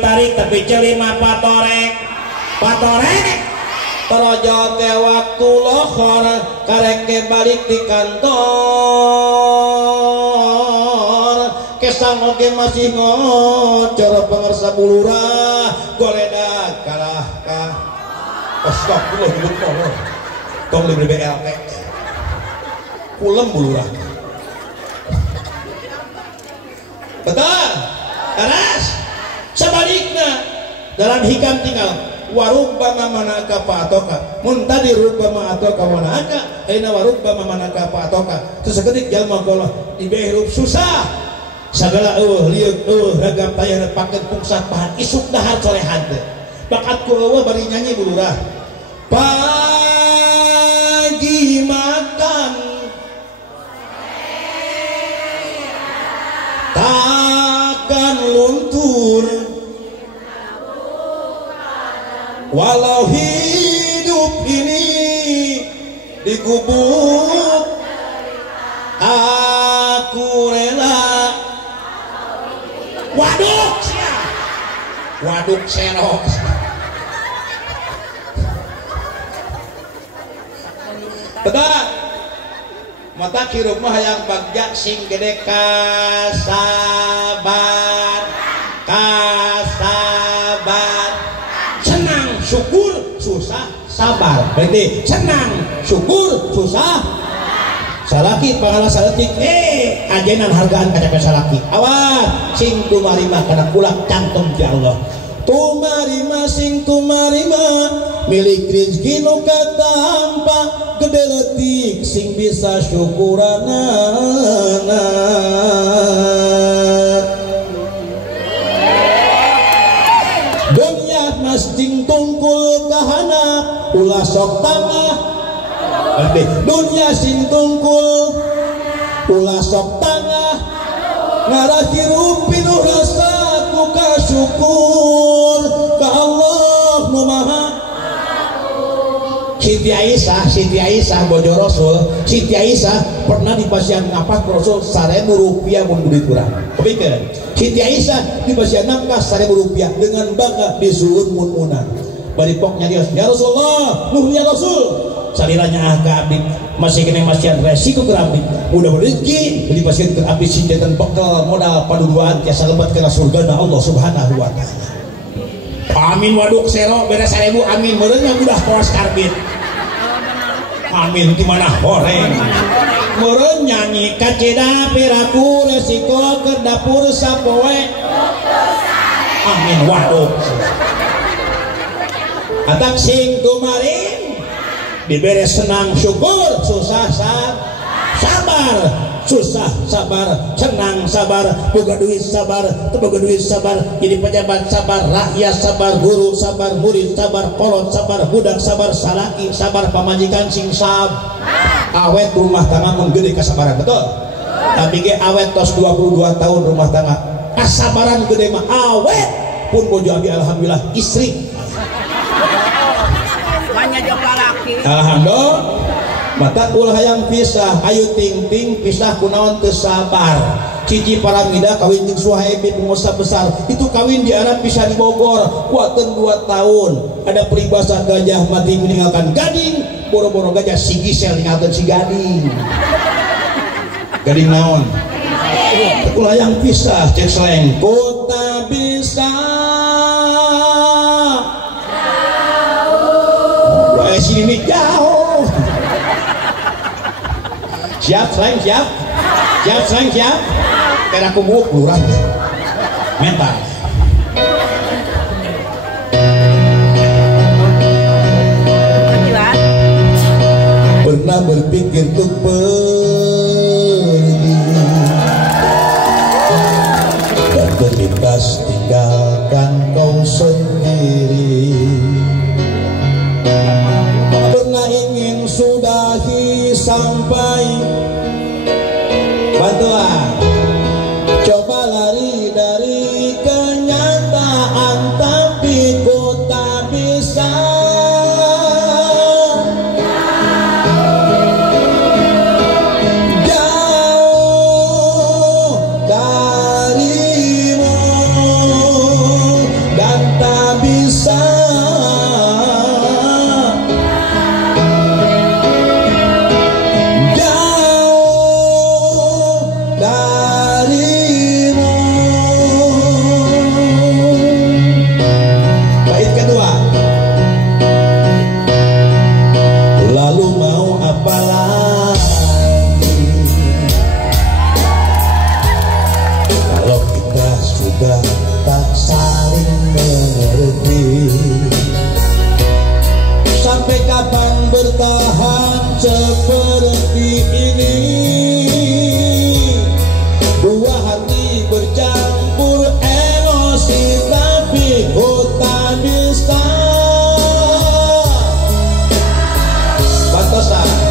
tarik tapi celima patorek terojo teh waktu lohor karek ke balik di kantor kesang oke masih ngocor pengersa bulurah goledak kalah kah astagfirullah hidup Allah tong diberi BLT kulem bulurah betul teras sebaliknya dalam hikam tinggal warubbama manaka fa'atoka muntadi rubbama atoka manaka aina warubbama manaka fa'atoka seseketik jalma golah dibehirup susah sagala liuk ragam tayar paket pungsat pahan isuk dahar solehan teh bakat ku bari nyanyi bulurah pagi makan takkan luntur walau hidup ini dikubur aku rela waduk serok betul mata kirup mah yang bagja sing gede kasabar senang syukur susah sabar berarti senang syukur susah salaki pahala saletik ajenan hargaan kacape salaki awas sing tumarima kana kulak cantum ti Allah tumarima sing tumarima milik rezeki nu katampa gede leutik sing bisa syukurana dunya mas jing tungkul kahana ulah sok tangah dunya sing tungkul ulah sok tangah ngarahirup pinuh rasa ku kasyukur ka Allah nu maha Siti Aisyah bojo Rasul Siti Aisyah pernah dipasihan ngapak Rasul 1.000 rupiah mun duit kurang kepikeun Siti Aisyah dipasihan nafkah 1.000 rupiah dengan bangga disuhun mun-munan bari pok nyarios ya Rasulullah nuhun ya Rasul saliranya ka abdi masih kena masihan resiko ke abdi mudah rezeki dipasihan ke abdi sinten bekal modal paduduan tiasa lebat kana surgana Allah Subhanahu wa taala amin waduk sero beres 1.000 amin meureun mah mudah kawas karbit amin di mana horeng meureun nyanyi kaceda piraku resiko ke dapur sapoe amin waduk atak sing tumarin diberi senang syukur susah sabar susah sabar senang sabar boga duit sabar boga duit sabar jadi pejabat sabar rakyat sabar guru sabar murid sabar kolot sabar budak sabar salaki sabar pamajikan sing awet rumah tangga mun gede kasabaran betul tapi ge awet tos 22 tahun rumah tangga kasabaran gede mah awet pun bojo abi alhamdulillah istri alhamdulillah mata ulah hayang pisah ayu ting-ting pisah kunaon teu sabar ciji paramida kawin jeung Suhaib pengusaha besar itu kawin di Arab pisah di Bogor kuateun 2 tahun ada peribahasa gajah mati meninggalkan gading boro-boro gajah si Gisel ninggalkeun si gading naon ulah hayang pisah cek seleng kota bisa sini nih jauh siap kena kumbuk lurah mental pernah berpikir untuk pergi dan berlintas tinggalkan kau sendiri pernah ingin sudahi sampai bantuan coba lari dari kenyataan tapi ku tak bisa jauh darimu tak saling mengerti. Sampai kapan bertahan seperti ini? Dua hati bercampur emosi tapi ku tak bisa. Pantesan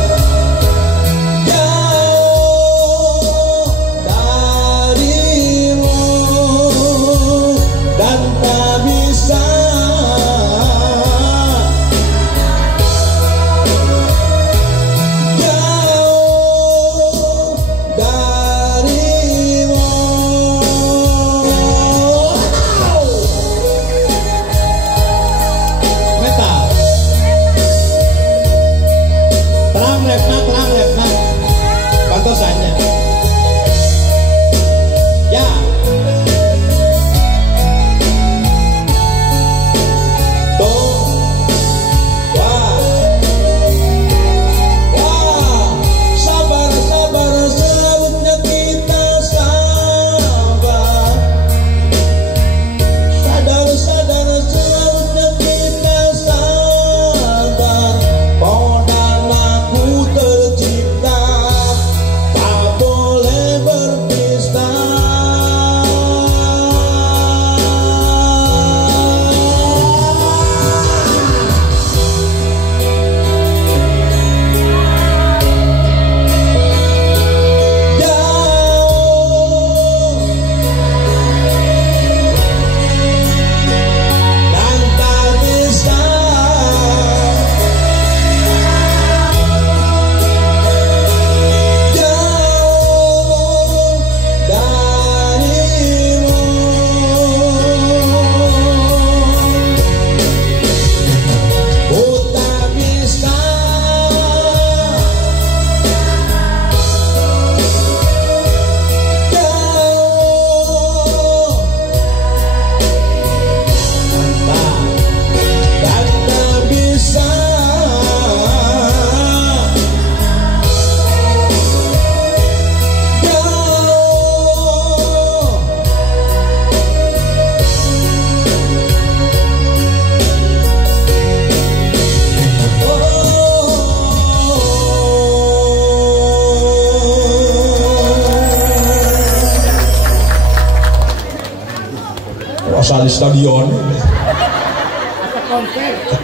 asal di stadion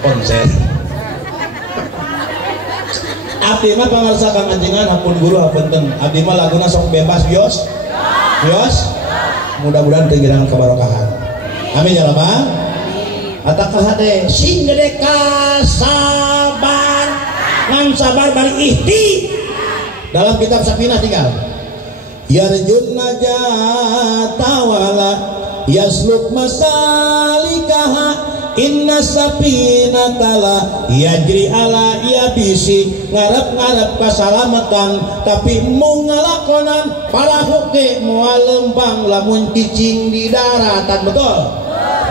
konser abdi mah pamarsa kang anjengan hampun guru hapunten abdi mah laguna sok bebas bios mudah-mudahan tenggirangan kebarokahan amin ya rabbal atakah hade sing gede sabar ngan sabar bari ihti dalam kitab Safinah tinggal yarjun najata wala yasluk masalikaha inna sapinatala yajri ala yabisi ngarep-ngarep kasalamatan tapi mau ngalakonan para hukti moal lembang lamun cicing di daratan betul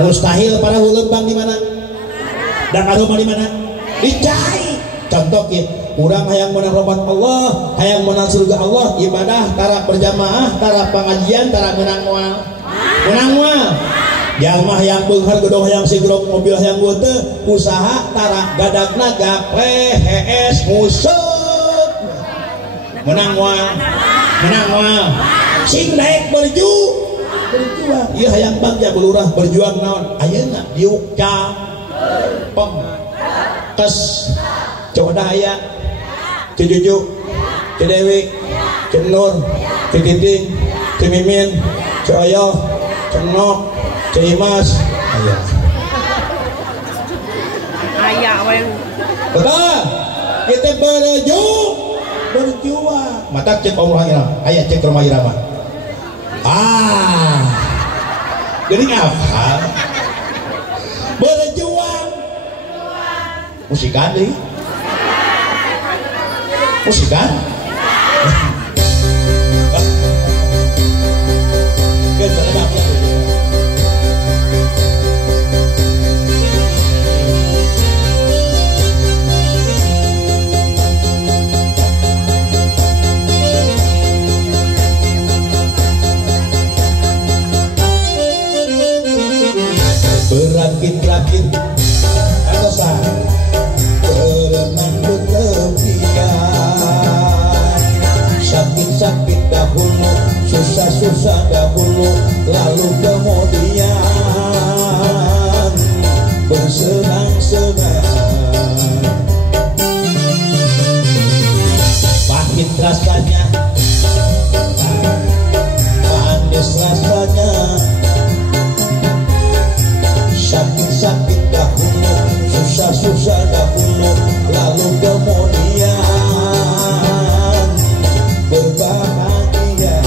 mustahil para lembang di mana dan aroma di mana dicai contoh kita urang hayang menang rahmat Allah hayang menang surga Allah ibadah tara berjamaah tara pengajian tara menang moal jalmah yang beunghar gedong hayang sigrok mobil hayang beuteung usaha tara gadagna gaple HS musuk menang moal sing daek berjuang ieu hayang bagja belurah berjuang naon ayeuna diuk ca pem tes codaya Cujuju, Cedewi, Cenur, Cetiting, Cemimin, Coyoh, Cenok, Cimas, ayah yang betul kita berjuang mata cek umrah irama ayah cek rumah irama jadi apa berjuang musikan deh musikan berakit-rakit atosan berenang ke tepian, sakit-sakit dahulu, susah-susah dahulu, lalu kemudian bersenang-senang. Pahit rasanya, manis rasanya, sakit-sakit dahulu, susah-susah dahulu, lalu kemudian berbahagia.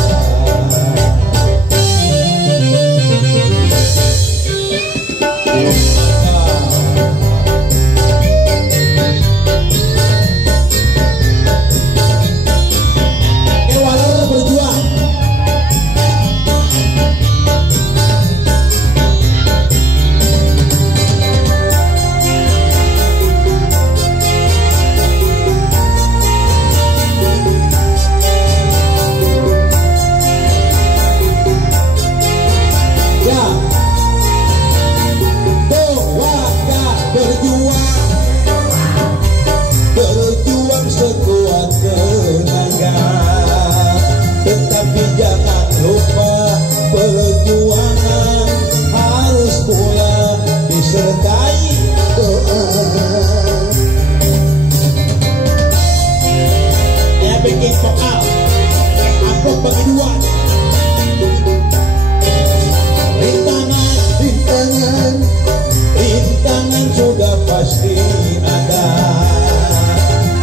Rintangan sudah pasti ada,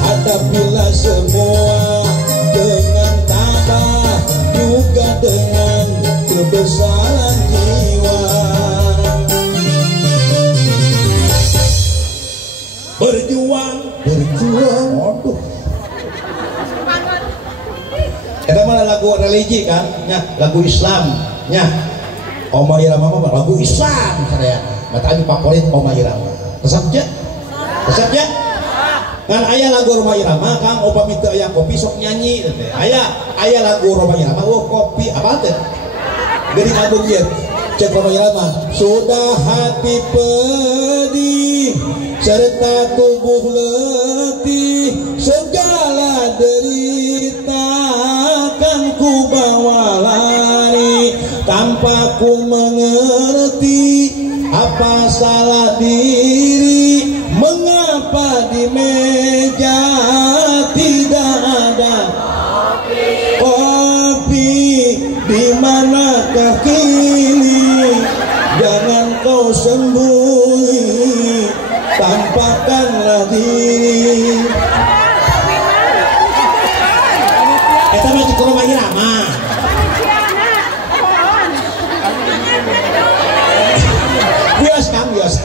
hadapilah semua dengan tabah, juga dengan kebesaran jiwa. Berjuang, aduh. Kita mana lagu religi kan, lagu Islam, Oma Irama mah lagu Islam saya. Mata ami favorit Oma Irama. Resep je? Kan aya lagu Roma Irama Kang upami teu aya kopi sok nyanyi teh. Aya lagu Roma Irama kopi apa teh? Geuning lagu ieu. Cek Roma Irama, sudah hati pedih serta tubuh letih, segala derita kan ku bawa lari, tanpa ku mengerti apa salah diri, mengapa di meja tidak ada kopi, di manakah kini, jangan kau sembunyi, tampakkanlah diri. Eta mah cukup Roma Irama. Bios Kang, bios.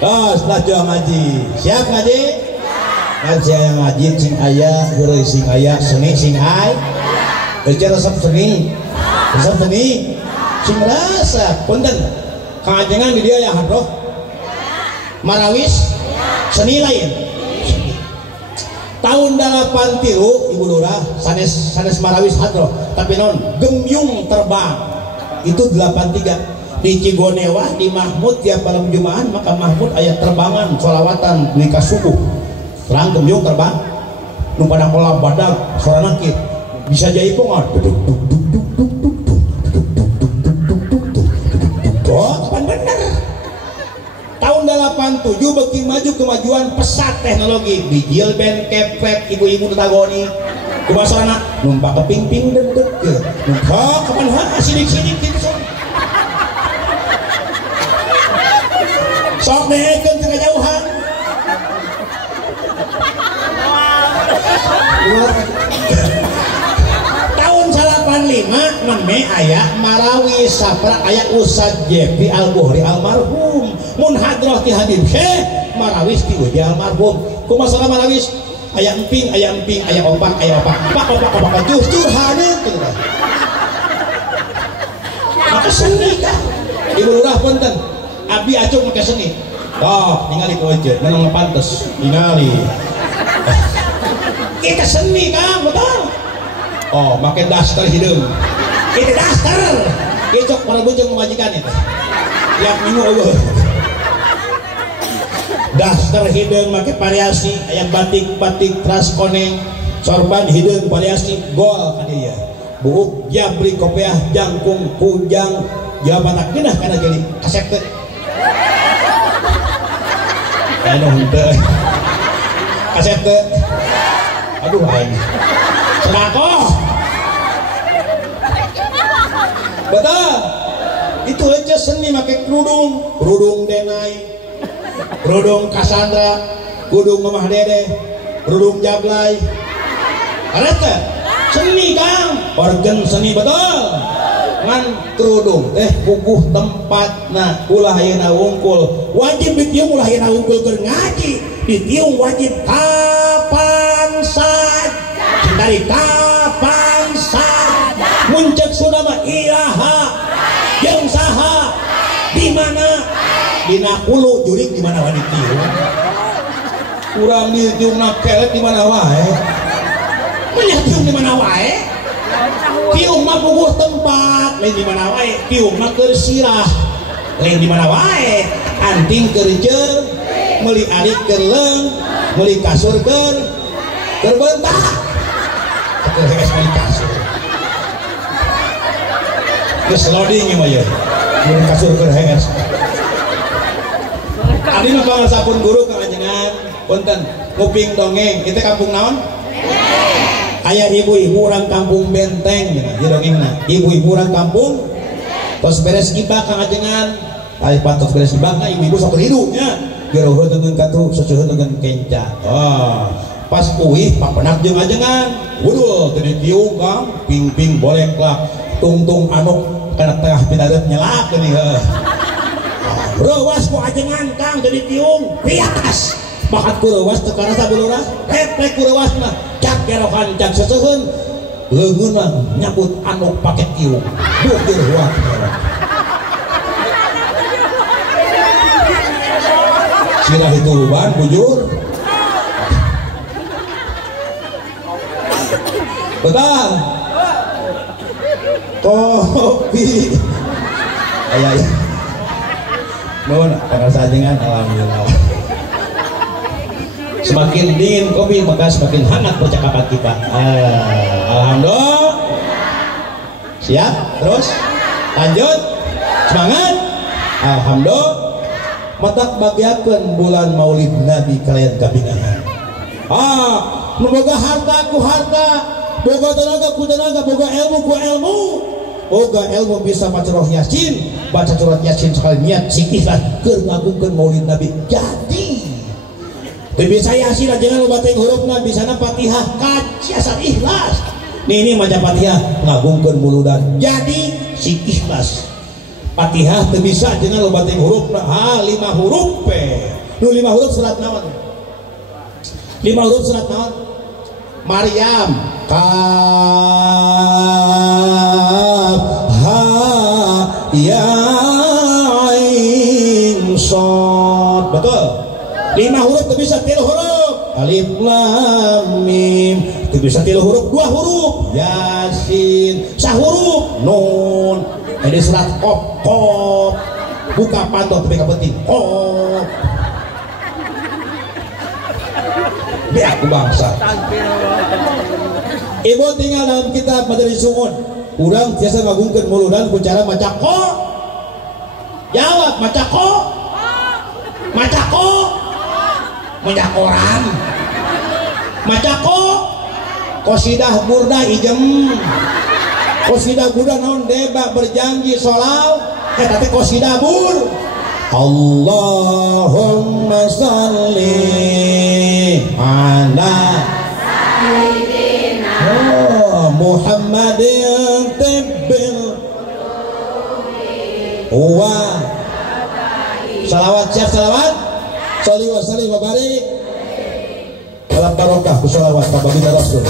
Oh, setelah jual ngaji, siap ngaji? Kan saya ngaji sing aya, guru sing aya, seni sing ay. Baca resep seni, sing rasa, punten. Kajengan di dia yang hadroh, marawis, seni lain. Tahun 83 Ibu Lurah sanes marawis hadroh, tapi non gemyung terbang itu 83 di Cigonewah di Mahmud tiap malam Jumaan, maka Mahmud ayat terbangan sholawatan di subuh terang gemyung terbang nu pada pola badag suara nakit bisa jadi pongat pan bener. Tahun 87 beki maju kemajuan pesat teknologi bijil band kepret ibu-ibu tetagoni kubasana numpak ke ping-ping dan deket numpak kapan sidik-sidik gitu sok nehekeun teu kajauhan. Tahun 85 meme aya marawis sapra aya Ustaz Jepi Al-Bukhari almarhum mun hadroh ti Habib Syekh marawis ti uji almarhum kumaha marawis aya emping aya opak pak jujur hadir teh maka seni kan Ibu Lurah punten abdi acung make seni toh ningali ku ejeut menang pantes ningali kita seni Kang betul oh make daster hideung Itu daster. Kecok para bujang majikan itu. Yang minggu eueuh. Daster hideung make variasi aya batik-batik traskoneng sorban hideung variasi gol ka dieu. Buuk jabri kopiah jangkung kujang jabatak geunah kana jadi kaset teh. Anu henteu. Kaset teh. Aduh aing. Sedako. Betul. Itu aja seni make kerudung denai, kerudung Cassandra, kerudung Mamah Dede, kerudung Jablay. Areta seni Kang, organ seni betul. Ngan kerudung teh puguh tempatna ulah ayeuna wungkul. Wajib ditiung ulah ayeuna wungkul keur ngaji. Ditiung wajib kapan saja. Dari kapan saja. Muncak sunama ilaha yang saha di mana dina kulo jurik di mana wae ditiung. Urang ditiung nak kelet di mana wae. Menyatiung di mana wae. Tiung mah puguh tempat lain di mana wae. Tiung mah keur sirah lain di mana wae. Anting keur jeung meuli ari keur leung meuli kasur keur bentak. Keur heges meuli kasur. Geus loading ieu mah ye. Meuli kasur keur heges. Ari mah pangasapun guru kalanjengan punten nguping dongeng. Kita kampung naon? Aya ibu-ibu orang kampung Benteng ya dongengna. Ibu-ibu orang kampung tos beres ibak kalanjengan. Aya patos beres ibak ibu-ibu sok hidupnya. Geureuh dengan katu sesueuh dengan kenca. Oh, pas uih papenak jeung ajengan. Wudul teu ditiung Kang, ping-ping bolek lah. Tung-tung anu kana tengah pinareut nyelak geuning heuh. Reuwas ku ajengan Kang teu ditiung. Rias. Bakat ku reuwas teu karasa bulurah. Replek ku reuwas mah cak gerokan cak seseuheun. Leungeun mah nyambut anu pake tiung. Bukir huat. Sirah itu luban bujur. Betul. Kopi. Aya. Nuhun karasa ajengan alhamdulillah. Semakin dingin kopi maka semakin hangat percakapan kita. Alhamdulillah. Siap? Terus? Lanjut? Semangat? Alhamdulillah. Matak bagiakeun bulan Maulid Nabi kalian kabingahan. Boga harta ku harta, boga tenaga ku tenaga, boga ilmu ku ilmu. Boga ilmu bisa baca roh Yasin, baca surat Yasin sekali niat sing ikhlas keur ngagungkeun Maulid Nabi. Jadi teu bisa Yasin jangan loba teh hurufna bisana Fatihah kaciasan ikhlas. Ini maca Fatihah ngagungkeun muludan. Jadi sing ikhlas. Fatihah teu bisa jangan loba teh hurufna. 5 huruf pe. Nu 5 huruf surat naon? 5 huruf surat naon? Maryam, Kaf, Ha, Ya, Ain, Shad. Betul? 5 huruf teu bisa 3 huruf. Alif, Lam, Mim. Teu bisa 3 huruf, 2 huruf. Yasin. 1 huruf. Nun. Ini surat Qaf. Buka pantau tapi penting. Qaf. Biar aku bangsa. Ibu tinggal dalam kitab Majelis Su'un. Urang biasa ngagungkeun muludan ku cara maca Qaf. Jawab maca Qaf. Maca Qaf. Maca Quran. Maca Qaf. Qasidah burda ijem. Qasidah burda naon deba berjanji sholal. Eta teh qasidah bur. Allahumma sholli ala sayyidina Muhammadin tibbil wa salawat siap salawat sholli wa sallim wa barik dalam barokah ku salawat ka baginda Rasul.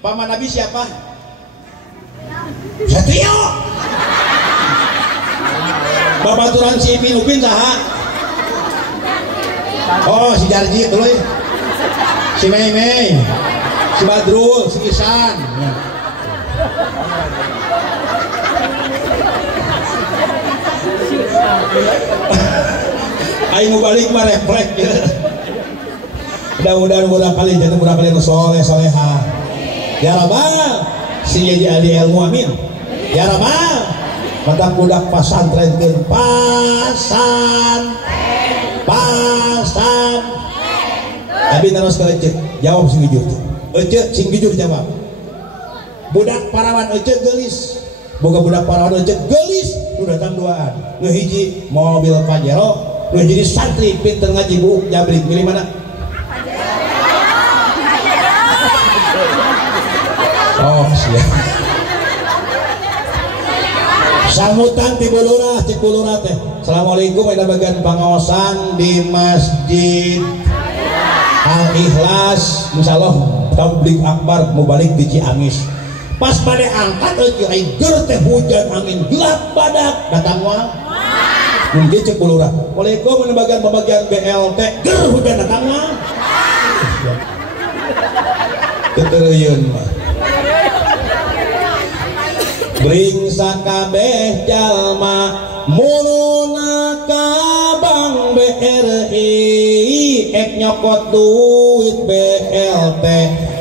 Paman Nabi siapa? Satrio. Babaturan si Ipin Upin saha? Oh si Jarji dulu ya. Si Mei Mei, si Badrul, si Isan. Aing mau balik mah refleks ya. Mudah-mudahan murah kali jangan murah kali soleh soleha. Ya Rabbal, si jadi ahli ilmu amin. Ya Rabbal, mantap budak pasantren pasan. Tapi terus ke Ece, jawab sing jujur. Ece sing jujur jawab. Budak parawan Ece gelis. Boga budak parawan Ece gelis. Nu datang duaan. Nu hiji mobil Pajero, nu jadi santri pinter ngaji Bu Jabrik. Milih mana? Oh siap. Sambutan di Bulurah, cek Bulurah teh. Assalamualaikum, ada bagian pengawasan di Masjid Al Ikhlas. Insyaallah tabligh akbar mau balik di Ciamis. Pas pada angkat aja aiger teh hujan angin gelap badak datang wah. Mungkin cek Bulurah. Waalaikumsalam ada bagian BLT ger hujan datang wah. Ketereuyeun mah. Bring sakabeh jalma muluna ka Bank BRI ek nyokot duit BLT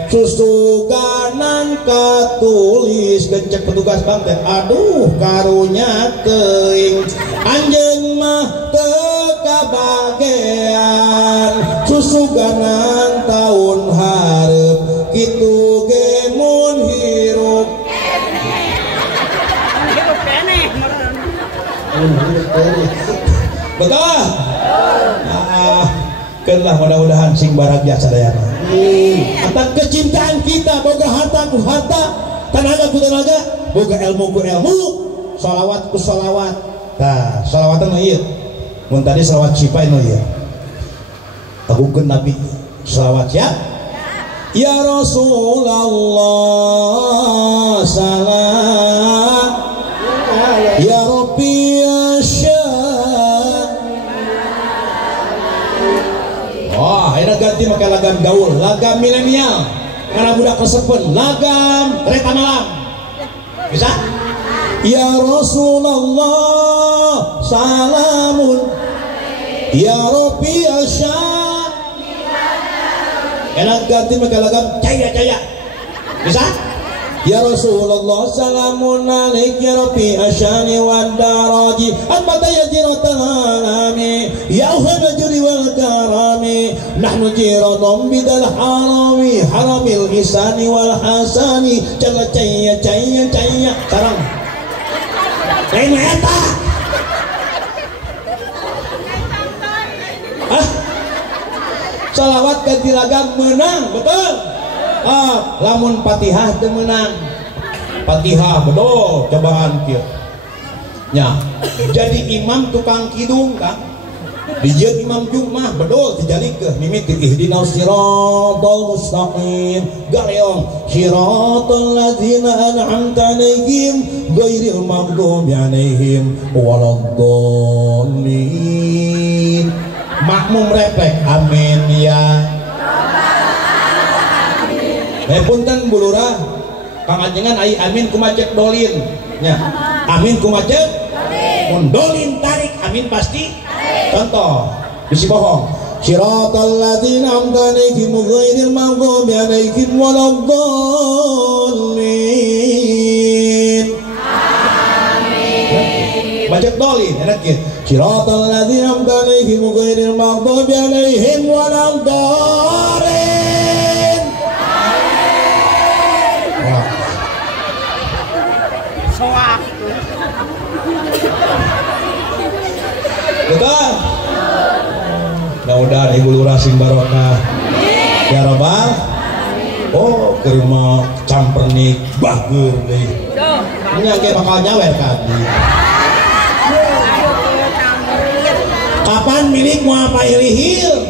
susuganan katulis gecek petugas bank teh aduh karunya teuing anjeun mah teu kabagean susuganan taun hareup kitu ge mun hirup betul. Kenlah mudah-mudahan sing baragya sadayana. Atas kecintaan kita boga harta ku harta, tenaga ku tenaga, boga ilmu ku ilmu, sholawat ku sholawat. Nah, sholawatan ieu. Mun tadi sholawat sipai nu ieu. Agungkeun Nabi sholawat ya. Ya Rasulullah salam. Ya Rabbi ya Syah. Oh, akhirnya ganti pakai lagam gaul, lagam milenial. Karena budak kesepen, lagam kereta malam. Bisa? Ya Rasulullah salamun. Ya Rabbi ya Syah. Enak ganti pakai lagam caya-caya. Bisa? Ya Rasulullah salamun alaik ya Rabbi asyani wa daraji Al-Bata ya jiratal alami Ya uhada juri wal karami Nahnu jiratum bidal harami Haramil isani wal hasani Jala caya caya caya Sarang Lain eta Salawat ganti lagam menang betul. Lamun Fatihah teu meunang. Fatihah bedo cobaan kieu. Nya, jadi imam tukang kidung kan. Dijieun imam Jumat bedo dijalikeun mimiti ihdinas siratal mustaqim. Galeong siratal ladzina an'amta 'alaihim ghairil maghdubi 'alaihim waladdallin. Makmum refleks amin ya. Punten Bulurah pangajengan ai amin kumacek dolin nya amin kumacek mun dolin tarik amin pasti contoh bisi bohong siratal ladzina an'amta 'alaihim ghairil maghdubi 'alaihim waladdallin amin macet dolin enak ya siratal ladzina an'amta 'alaihim ghairil maghdubi 'alaihim waladdallin betul? Mudah-mudahan Ibu Lurah sing barokah ya Rabbal. Oh ke rumah campernik bager deh nyangke bakal nyawer kan kapan milik mau apa ilihil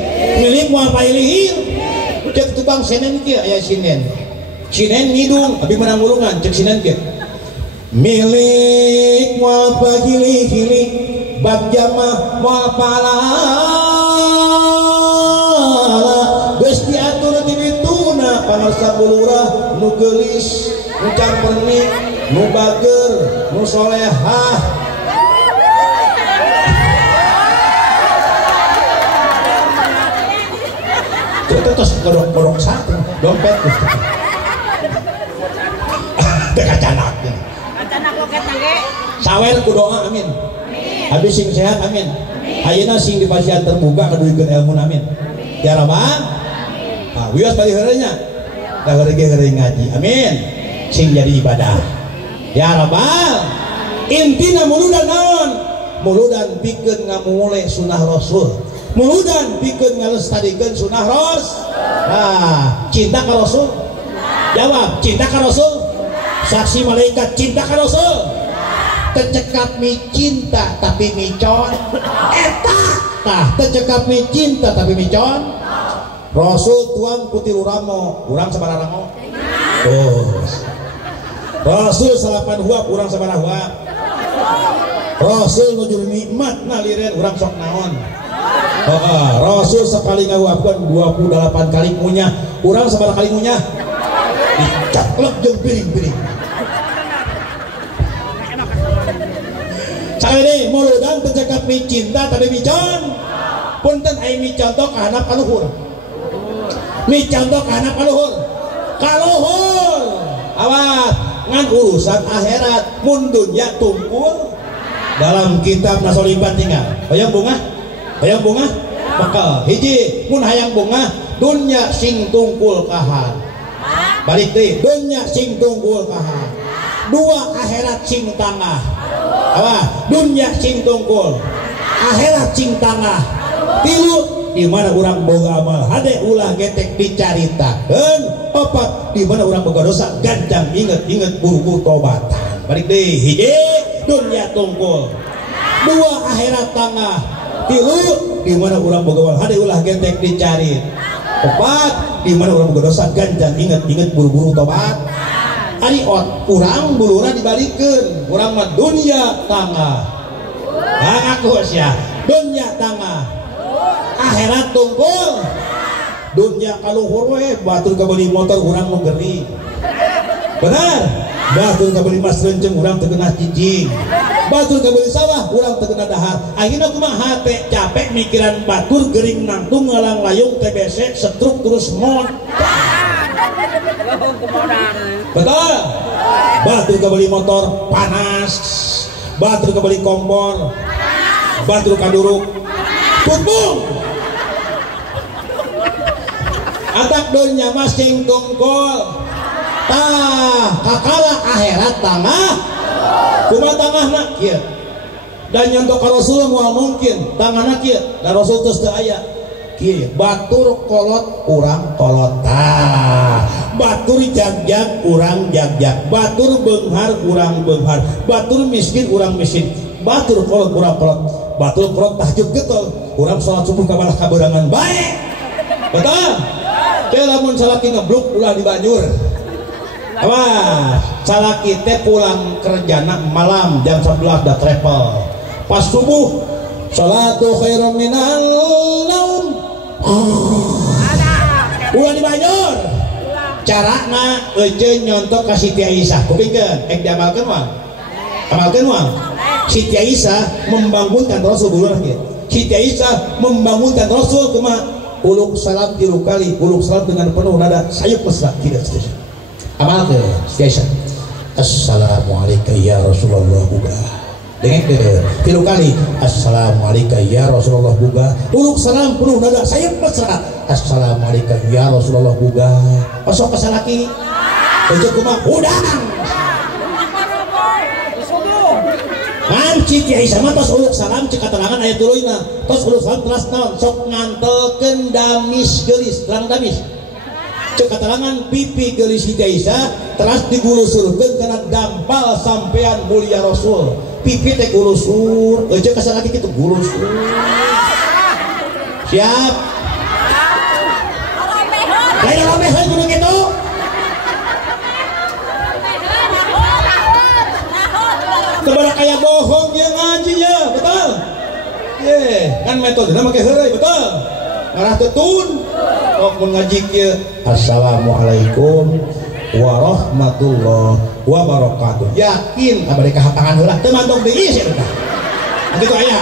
cek tukang senen kia ya sinen ngidung tapi menang ulungan cek sinen kia milik mau apa hilih bab jama moal pala geus diatur di dituna pangarsa bulurah nu geulis nu campernik nu bager nu solehah terus kodok satu dompet teh kacanak loket nage sawer ku doa amin habis sing sehat amin ayeuna sing di pasien terbuka kaduikeun ilmu amin ya Rabbal ah wios bari heureunya da heureuh ngaji amin sing jadi ibadah ya Rabbal intina muludan naon muludan pikeun ngamuleh sunah rasul muludan pikeun ngalestadikeun sunah rasul nah cinta ka rasul jawab cinta ka rasul saksi malaikat cinta ka rasul tercekap mi cinta tapi micon eta tah tercekap mi cinta tapi micon rasul tuang putilu ramo urang sabaraha ramo terus rasul salapan huap urang sabaraha huap rasul nuju nikmat nalireun urang sok naon rasul sekali ngahuapkeun 28 kali ngunyah urang sabaraha kali ngunyah dicaklek jeung piring-piring Saede muludan tercekap mi cinta tapi micon punten ai mi contoh ka handap kaluhur mi contoh ka handap kaluhur awas ngan urusan akhirat mun dunya tungkul dalam kitab nasoliban tinggal hayang bunga bekal hiji mun hayang bunga dunya sing tungkul kahan balik deui dunya sing tungkul kahan dua akhirat sing tangah apa dunya sing tungkul akhirat sing tangah tilu di mana urang boga amal hade ulah getek dicaritakeun opat di mana urang boga dosa gandang inget buru-buru tobatan balik deui hiji dunya tungkul dua akhirat tangah tilu di mana urang boga amal hade ulah getek dicarit opat di mana urang boga dosa gandang inget buru-buru tobat ari urang bulura dibalikeun urang mah dunya tangah ngaku sia dunya tangah akhirat tungkul dunya kaluhur we batur ka beli motor urang nu geri benar batur ka beli mas renceng urang teu keunah cicing batur ka beli sawah urang teu keunah dahar akhirna kumaha teh capek mikiran batur gering nangtung ngalang layung TBC stroke terus mod betul batur kebeli motor panas batur kebeli kompor batur kaduruk tumpung atak dunya masing tungkol tah kakala akhirat tangah kumaha tangahna kieu dan nyontok ka Rasul moal mungkin tangahna kieu da Rasul geus teu aya kieu batur kolot urang kolot tah batur jagjag urang jagjag batur beunghar urang beunghar batur miskin urang miskin batur kolot urang kolot batur kolot tahajud getol urang salat subuh kabalah kaberangan bae betul teh lamun salaki ngebluk ulah di banjur apa salaki teh pulang kerjana malam jam 11 da travel pas subuh salatu khairum minal naum ulah di banjur carana ejen nyontok ka Siti Aisyah kupingkeun ek diamalkeun moal Siti Aisyah membangunkan Rasulullah gitu. Siti Aisyah membangunkan Rasul kumaha uluk salam 3 kali uluk salam dengan penuh nada sayup mesra tidak setuju amalkeun Siti Aisyah assalamualaikum ya Rasulullah buga dengek 3 kali assalamualaikum ya Rasulullah buga uluk salam penuh nada sayup mesra assalamualaikum ya Rasulullah buga osok kasalaki ujug kumaha udang Siti Aisyah mah tos uluk salam cek katerangan ayat tuluina tos uluk salam teras naon sok ngantelkeun damis geulis terang damis cek katerangan pipi geulis Siti Aisyah teras digulusurkeun kana dampal sampean mulia Rasul pipi teh gulusur eueuh ka salaki kitu gulusur siap lain romehan kudu kitu kepada kayak bohong dia ngaji ya betul kan metodenya make heureuy betul ngarah tetun kok mun ngaji kieu assalamualaikum warahmatullahi wabarakatuh yakin abadi kahatangan heula teu mantong deui sia eta kitu aya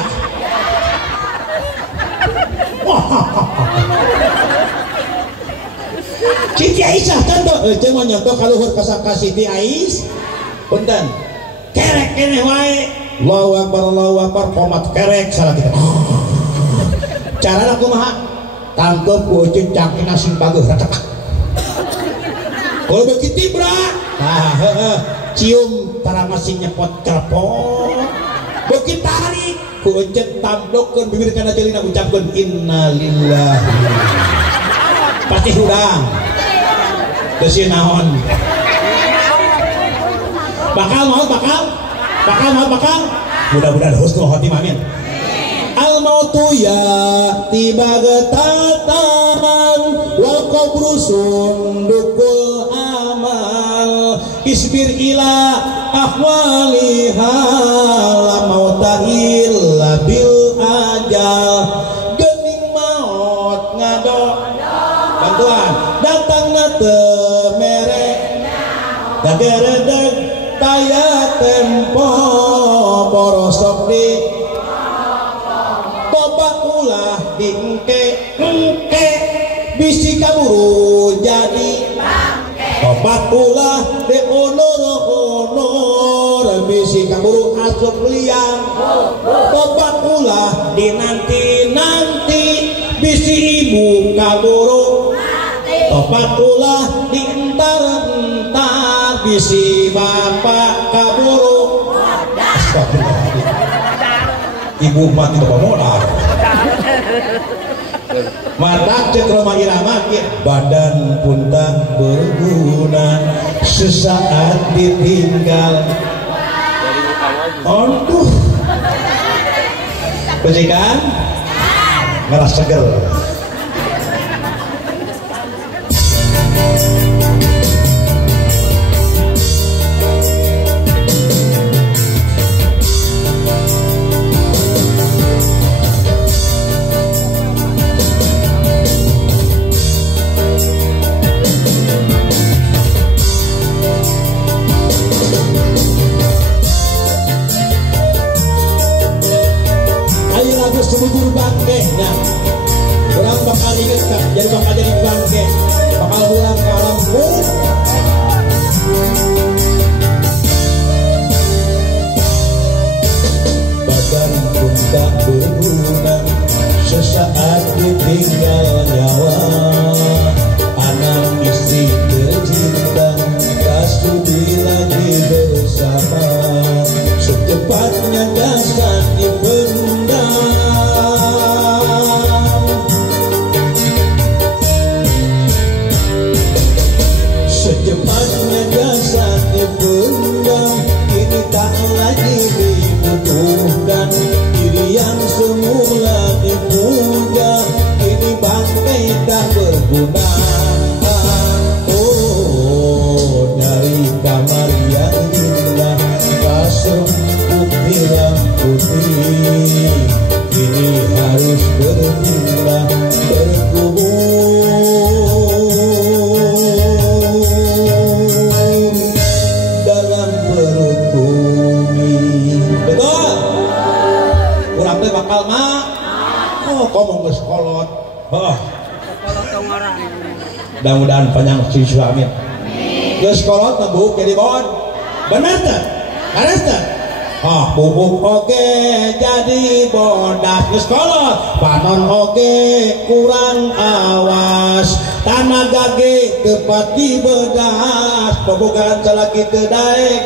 Siti Aisyah contoh jeung nyontoh kaluhur ka Siti Aisyah punten kerek kene wae Allahu Akbar komat kerek salah kita carana kumaha tangkep ku euceun cangkina sing bageus racetak kalau beuki tibra cium tara masih nyepot krepot beuki tarik ku euceun tamblokkeun bibir kana jelina ucapkeun innalillahi pasti hudang teu sieun naon bakal mudah-mudahan husnul khotimah amin al mautu ya tiba getatan wal qabru sundukul amal isbir ila ahwaliha la mauta illa bil ajal geuning maut ngado bantuan datangna teu mere dageredeg daya tempo borosok di tobat ulah di engke bisi kaburu jadi tobat ulah di honor bisi kaburu asup liang tobat ulah di nanti bisi ibu kaburu tobat ulah di entar bisi bapak kaburu ibu mati bapak modal mata cek Roma Irama badan pun tak berguna sesaat ditinggal aduh bersihkan ngeras seger sebujur bangkehnya orang bakal inget jadi bakal jadi bangke bakal pulang ke alamku badan pun tak berguna sesaat ditinggal nyawa anak istri tercinta tak sudi lagi bersama secepatnya jasad dipendam secepatnya jasad dipendam kini tak lagi dibutuhkan diri yang semula dipuja kini bangkai tak berguna oh dari kamar yang indah kasur putih putih kini harus berpindah berkubur ngomong geus kolot. Mudah-mudahan panjang siswa amin. Geus kolot teh Bu jadi bon. Bener teh? Hares teh? Bubuk oge jadi bodas geus kolot. Panon oge kurang awas. Tanah gage tepat di bedas. Bobogan salaki teu daek.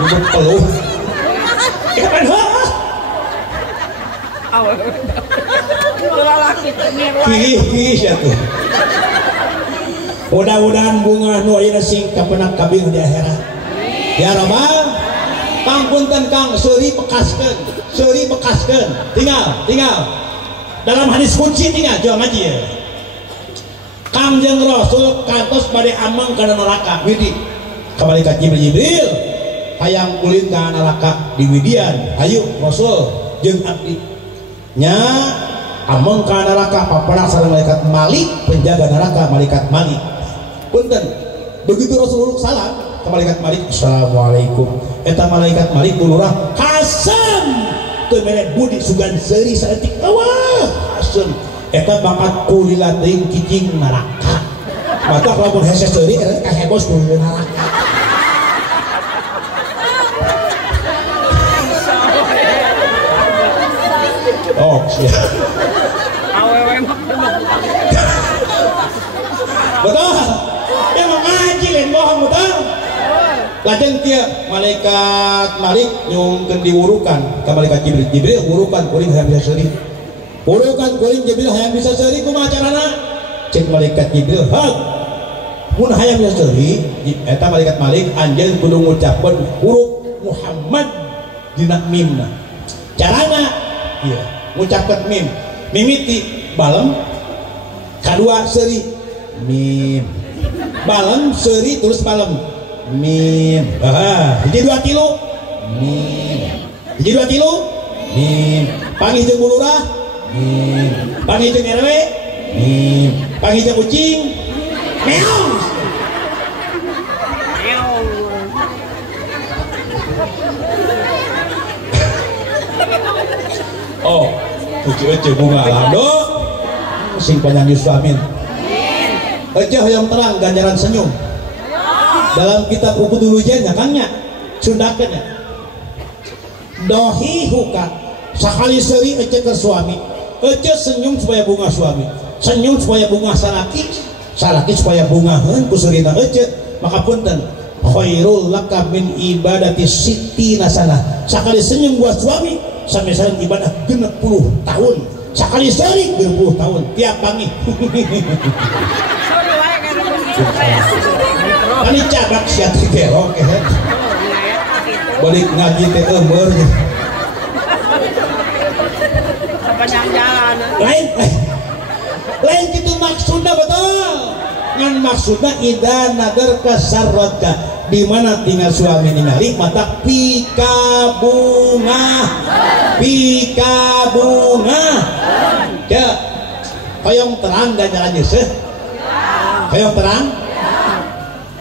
Bubuk peluh. Kapan heuh? Kih ya tuh. Mudah-mudahan bunga nu ayeuna sing kapenak kabing di akhirat. Ya Rabbal. Kang punten Kang seuri bekaskeun. Tinggal. Dalam hadis kunci tinggal jual ngaji ya. Kangjeng Rasul kantos bade amang kana neraka widi. Kembali ka Jibril. Hayang ulin ka neraka di widian. Hayu Rasul jeung abdi. Nya amang ka neraka paparak sareng malaikat Malik penjaga neraka malaikat Malik. Punten begitu Rasulullah salam ke malaikat Malik, assalamualaikum. Eta malaikat Malik bulurah hasam teu mere budi sugan seuri saeutik eueuh hasem eta bakat kulila teuing cicing neraka. Mata lamun hese seuri eta kahebos ku neraka. Oh, siap. Betul. Emang ngaji lain bohong betul. Lajeng kia malaikat Malik nyungkeun diurukan ka malaikat Jibril. Jibril urukan kuring hayang bisa seuri. Urukan kuring Jibril hayang bisa seuri kumaha carana? Cek malaikat Jibril, "Hak. Mun hayang bisa seuri, eta malaikat Malik anjeun kudu ngucapkeun huruf Muhammad dina mimna." Carana ieu. Ngucapkan mim mimiti balem kadua seuri mim balem seuri terus balem mim hiji 2 kilo mim hiji 2 kilo mim panggih jeung bulurah mim panggih jeung RW mim panggih jeung kucing meong oh puji bunga lado sing panjang Yusamin aja yang terang ganjaran senyum dalam kitab Uku dulu nya kangnya sundakeun ya dohi huka sakali seuri aja ke suami aja senyum supaya bunga suami senyum supaya bunga salaki supaya bunga heun ku seurina aja maka punten khairul laka min ibadati sittina sana sakali senyum buat suami sampai sareng ibadah 60 tahun sakali seuri 20 tahun tiap bangi kali cabak sia teh gelok balik ngaji teh eueur lain kitu maksudna betul ngan maksudna idza nadarka sarraka di mana tinggal suami ningali mata pika bunga ya hoyong terang ganjaran Yesus hoyong terang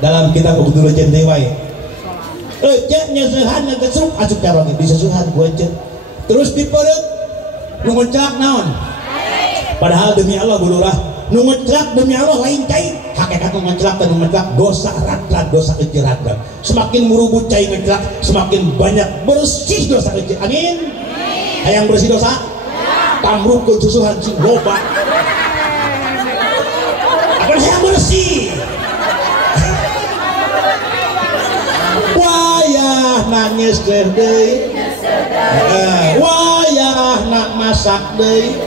dalam kitab Uku dulu jen dewa ece nyesehan ngegesuk asup caroni disesuhan ku ece terus diperut nunguncak naon padahal demi Allah bulurah nunguncak demi Allah lain cai hakikat nunguncak dan nunguncak dosa raglan dosa ece raglan semakin murubut cai ngencak semakin banyak bersih dosa ece amin hayang bersih dosa tamruk kesusuhan sing loba apa hayang bersih wayah nangis deui wayah nak masak deui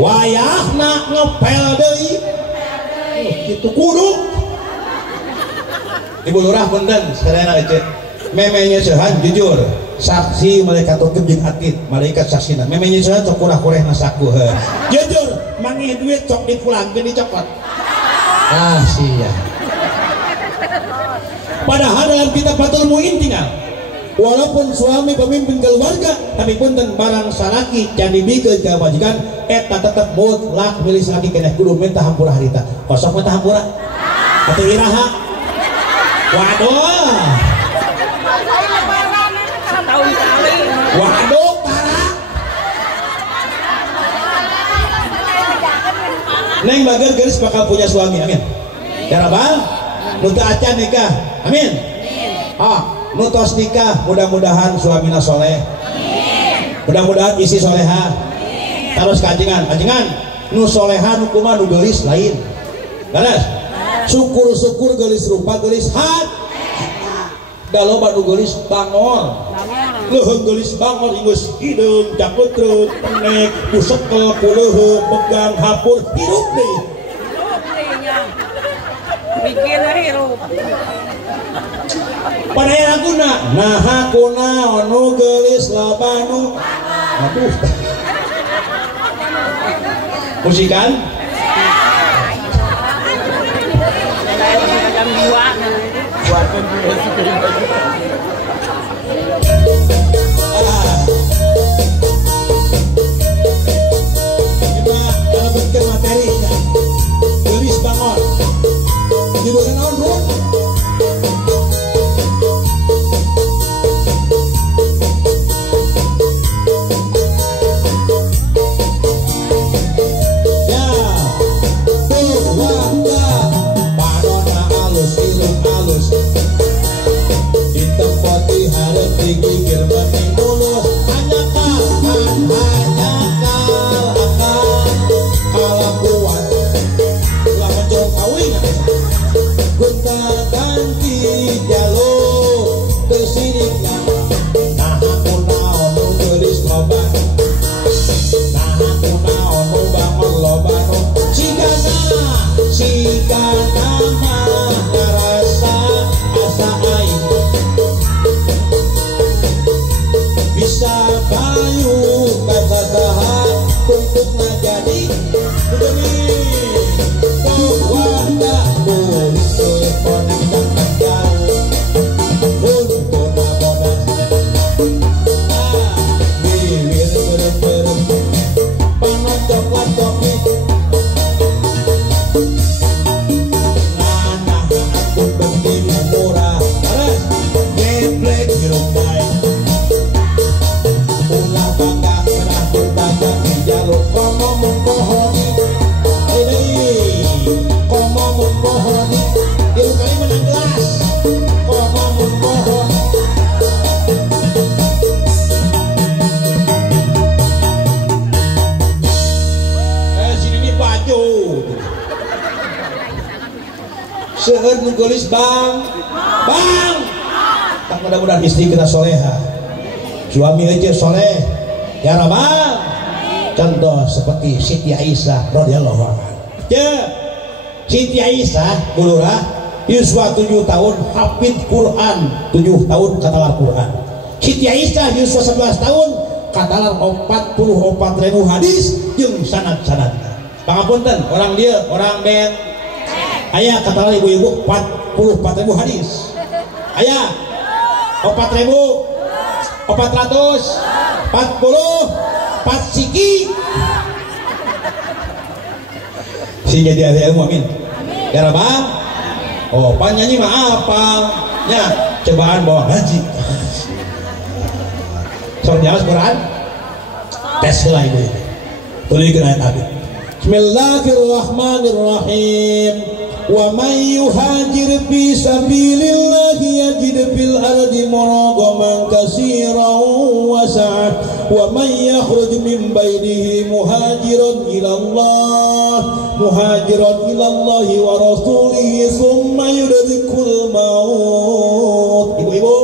wayah nak ngepel deui kitu kudu Ibu Lurah punten sarena ece memenya sehan jujur saksi malaikat tukib jeung atid malaikat saksina memenya sehan sok kurah-kurehna saku jujur mangih duit sok dipulangkeun dicopot sia padahal dalam kitab Fathul Muin tinggal walaupun suami pemimpin keluarga tapi punten barang salaki can dibikeun ka majikan eta tetep mutlak milih salaki keneh kudu minta hampura harita kosong minta hampura atuh iraha waduh waduh parah. Neng bager geus bakal punya suami, amin. Ya Rabbal, nu teu acan nikah, amin. Nu tos nikah mudah-mudahan suamina soleh, mudah-mudahan isi soleha. Terus kajengan nu soleha nu kumaha nu geulis lain beres. Syukur-syukur geulis rupa geulis hat da loba nu geulis bangor leuheung geulis bangor geus hideung cakeutreut penek kusekel kuleuheung pegang hapur hirup deui bikin hirup padaya laguna naha kunaon nu geulis loba nu aduh musikan dalam bentuk materi tulis bangun judulnya naon bro? Dikikir penting mulus hanya akan kalakuan telah menjauh kawin gonta ganti jalur tersidiknya nah aku naon nu geulis loba nah aku naon nu bangun loba nu sigana mah ngarasa asa aing bisa bayu kata tahan untuk jadi demi kewanda untuk kontak jauh untuk bodas bibir berem panas coklat kopi nanah aku begini murah terus geblek hirup baik ulah bangga merah berbangga di jalur komo mempohoni ini komo mempohoni ilu kali menang gelas komo mempohoni sini ini baju seueur nu geulis bang tak mudah-mudahan istri kita soleha suami aja soleh ya Rabbal. Contoh seperti Siti Aisyah radhiyallahu anha. Siti Aisyah gulurah yuswa 7 tahun hafid Quran 7 tahun katalar Quran. Siti Aisyah yuswa 11 tahun katalar 44.000 hadis jeung sanad-sanadna. Pangapunten orang dia orang ben aya katalar ibu-ibu 44.000 hadis aya 4.444 siki si jadi ada ilmu amin ya Rabbal. Oh panyanyi mah apa nya cobaan bawa ngaji sok jelas Quran tes lah ibu tulikeun ayat abi Bismillahirrahmanirrahim wa may yuhajir fi sabilillahi yajid fil ardi muragaman katsiran wa sa'at wa may yakhruj min baitihi muhajiran ila Allah wa rasulihi thumma yudrikul maut. Ibu-ibu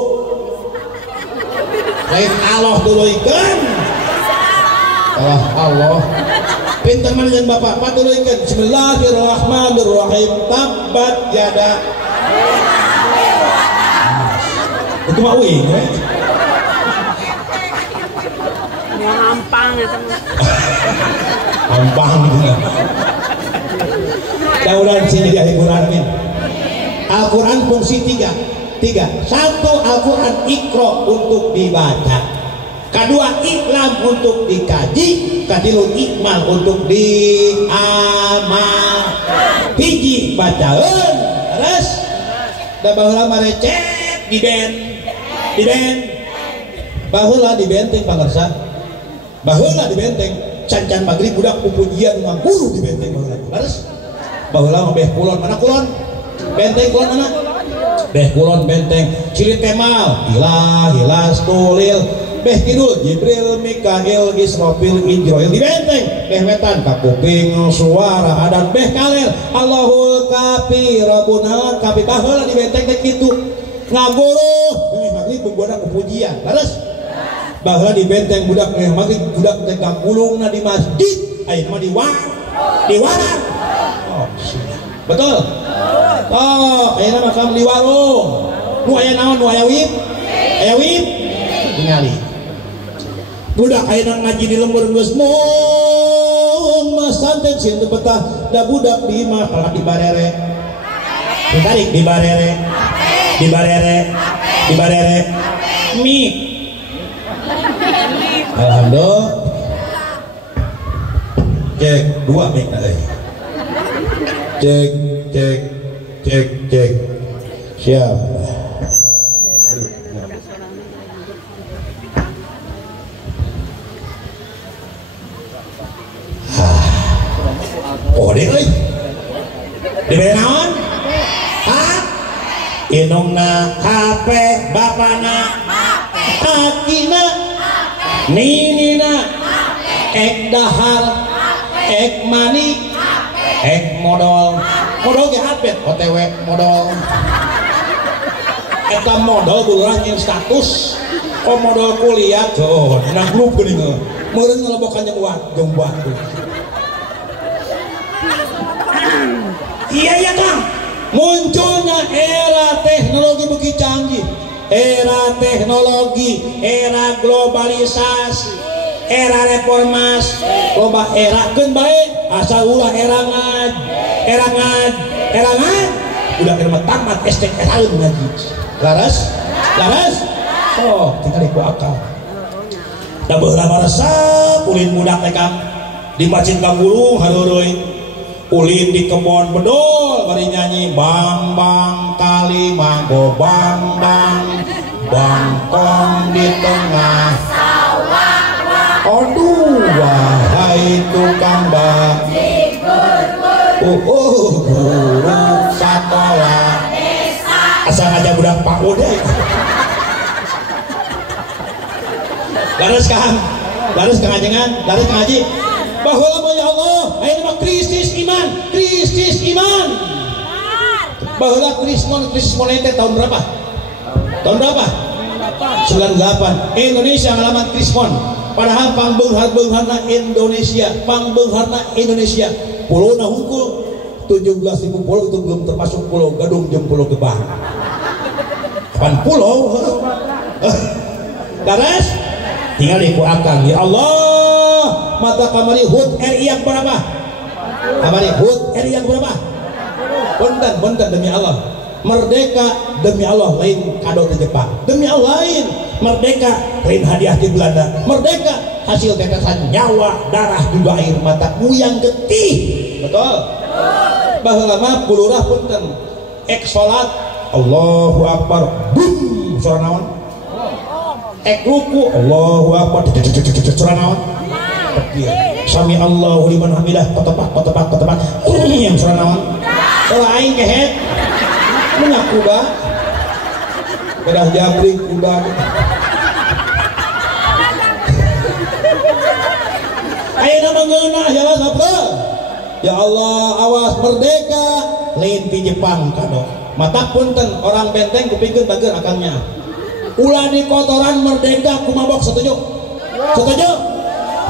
lain Allah duluikeun Allah pinter mana dengan bapak patuluikeun Bismillahirrahmanirrahim tabbat yada itu mah uing we ngampang eta ngampang mudah-mudahan sini jadi hiburan amin. Al-Quran fungsi tiga. Satu, Al-Quran ikro untuk dibaca, kedua iklam untuk dikaji, ketiga ikmal untuk diamal. Hiji bacaan terus da baheula mah recet di band baheula di benteng pangarsa, baheula di benteng can-can maghrib budak pupujian ngaguru di benteng baheula leres baheula mah beh kulon mana kulon benteng kulon mana beh kulon benteng cilit kemal hilas tulil beh kidul Jibril Mikail Israfil Injroil di benteng beh wetan kapuping suara adan beh kaler Allahul kapi Rabbuna kapi baheula di benteng teh kitu ngaguru ini maghrib budak pupujian leres baheula di benteng budak maghrib budak teh gulungna di masjid ayeuna mah di warang oh betul oh ayeuna mah kam di warung nu aya naon nu aya wib ningali budak ayeuna ngaji di lembur geus mun mah santen sieun teu betah da budak di mah kalau di barere ditarik di barere mik alhamdulillah cek dua mik na euy cek siap oh deh euy dibere naon hah indungna HP bapana akina ninina ek dahar ek manik ek modal ge HP OTW modal eta modal bulan yang status oh modal kuliah tuh nang klub geuning meureun ngelebokan jeung buat iya Kang munculnya era teknologi begitu canggih era teknologi era globalisasi era reformasi loba era keun bae asal ulah era ngad udah kena tamat SD era ngaji laras oh tinggal iku akal da beurang resep ulin budak teh Kang di Masjid Kambulung harureui ulin di kebon bedol bari nyanyi bang kali manggo bang bangkong di tengah sawah aduh wahai tukang guru sekolah asal aja budak Pak Ude laras Kang ajengan laras Kang Haji bahwa ya Allah ayeuna mah krisis iman bahwa krisis moneter tahun berapa 98 Indonesia ngalaman krisis padahal pangbeungharna Indonesia puluna hungkul 17.000 pulau itu belum termasuk pulau Gadung jeung pulau Gebang 8 pulau garas tinggal di akang ya Allah mata kamari HUT RI yang berapa kamari HUT RI yang berapa punten demi Allah merdeka demi Allah lain kado ke Jepang demi Allah lain merdeka lain hadiah ke Belanda merdeka hasil tetesan nyawa darah juga air mata yang getih betul bahwa lama pulurah punten ek salat Allahu Akbar bum suara naon ek ruku Allahu Akbar suara naon sami Allahu liman hamidah kotepak yang suara naon suara aing kehet menyak kuda bedah jabrik kuda ayeuna mangeunah ya sabda ya Allah awas merdeka lain di Jepang kado mata punten orang benteng kupikeun bageun akangnya ulah di kotoran merdeka kumabok setuju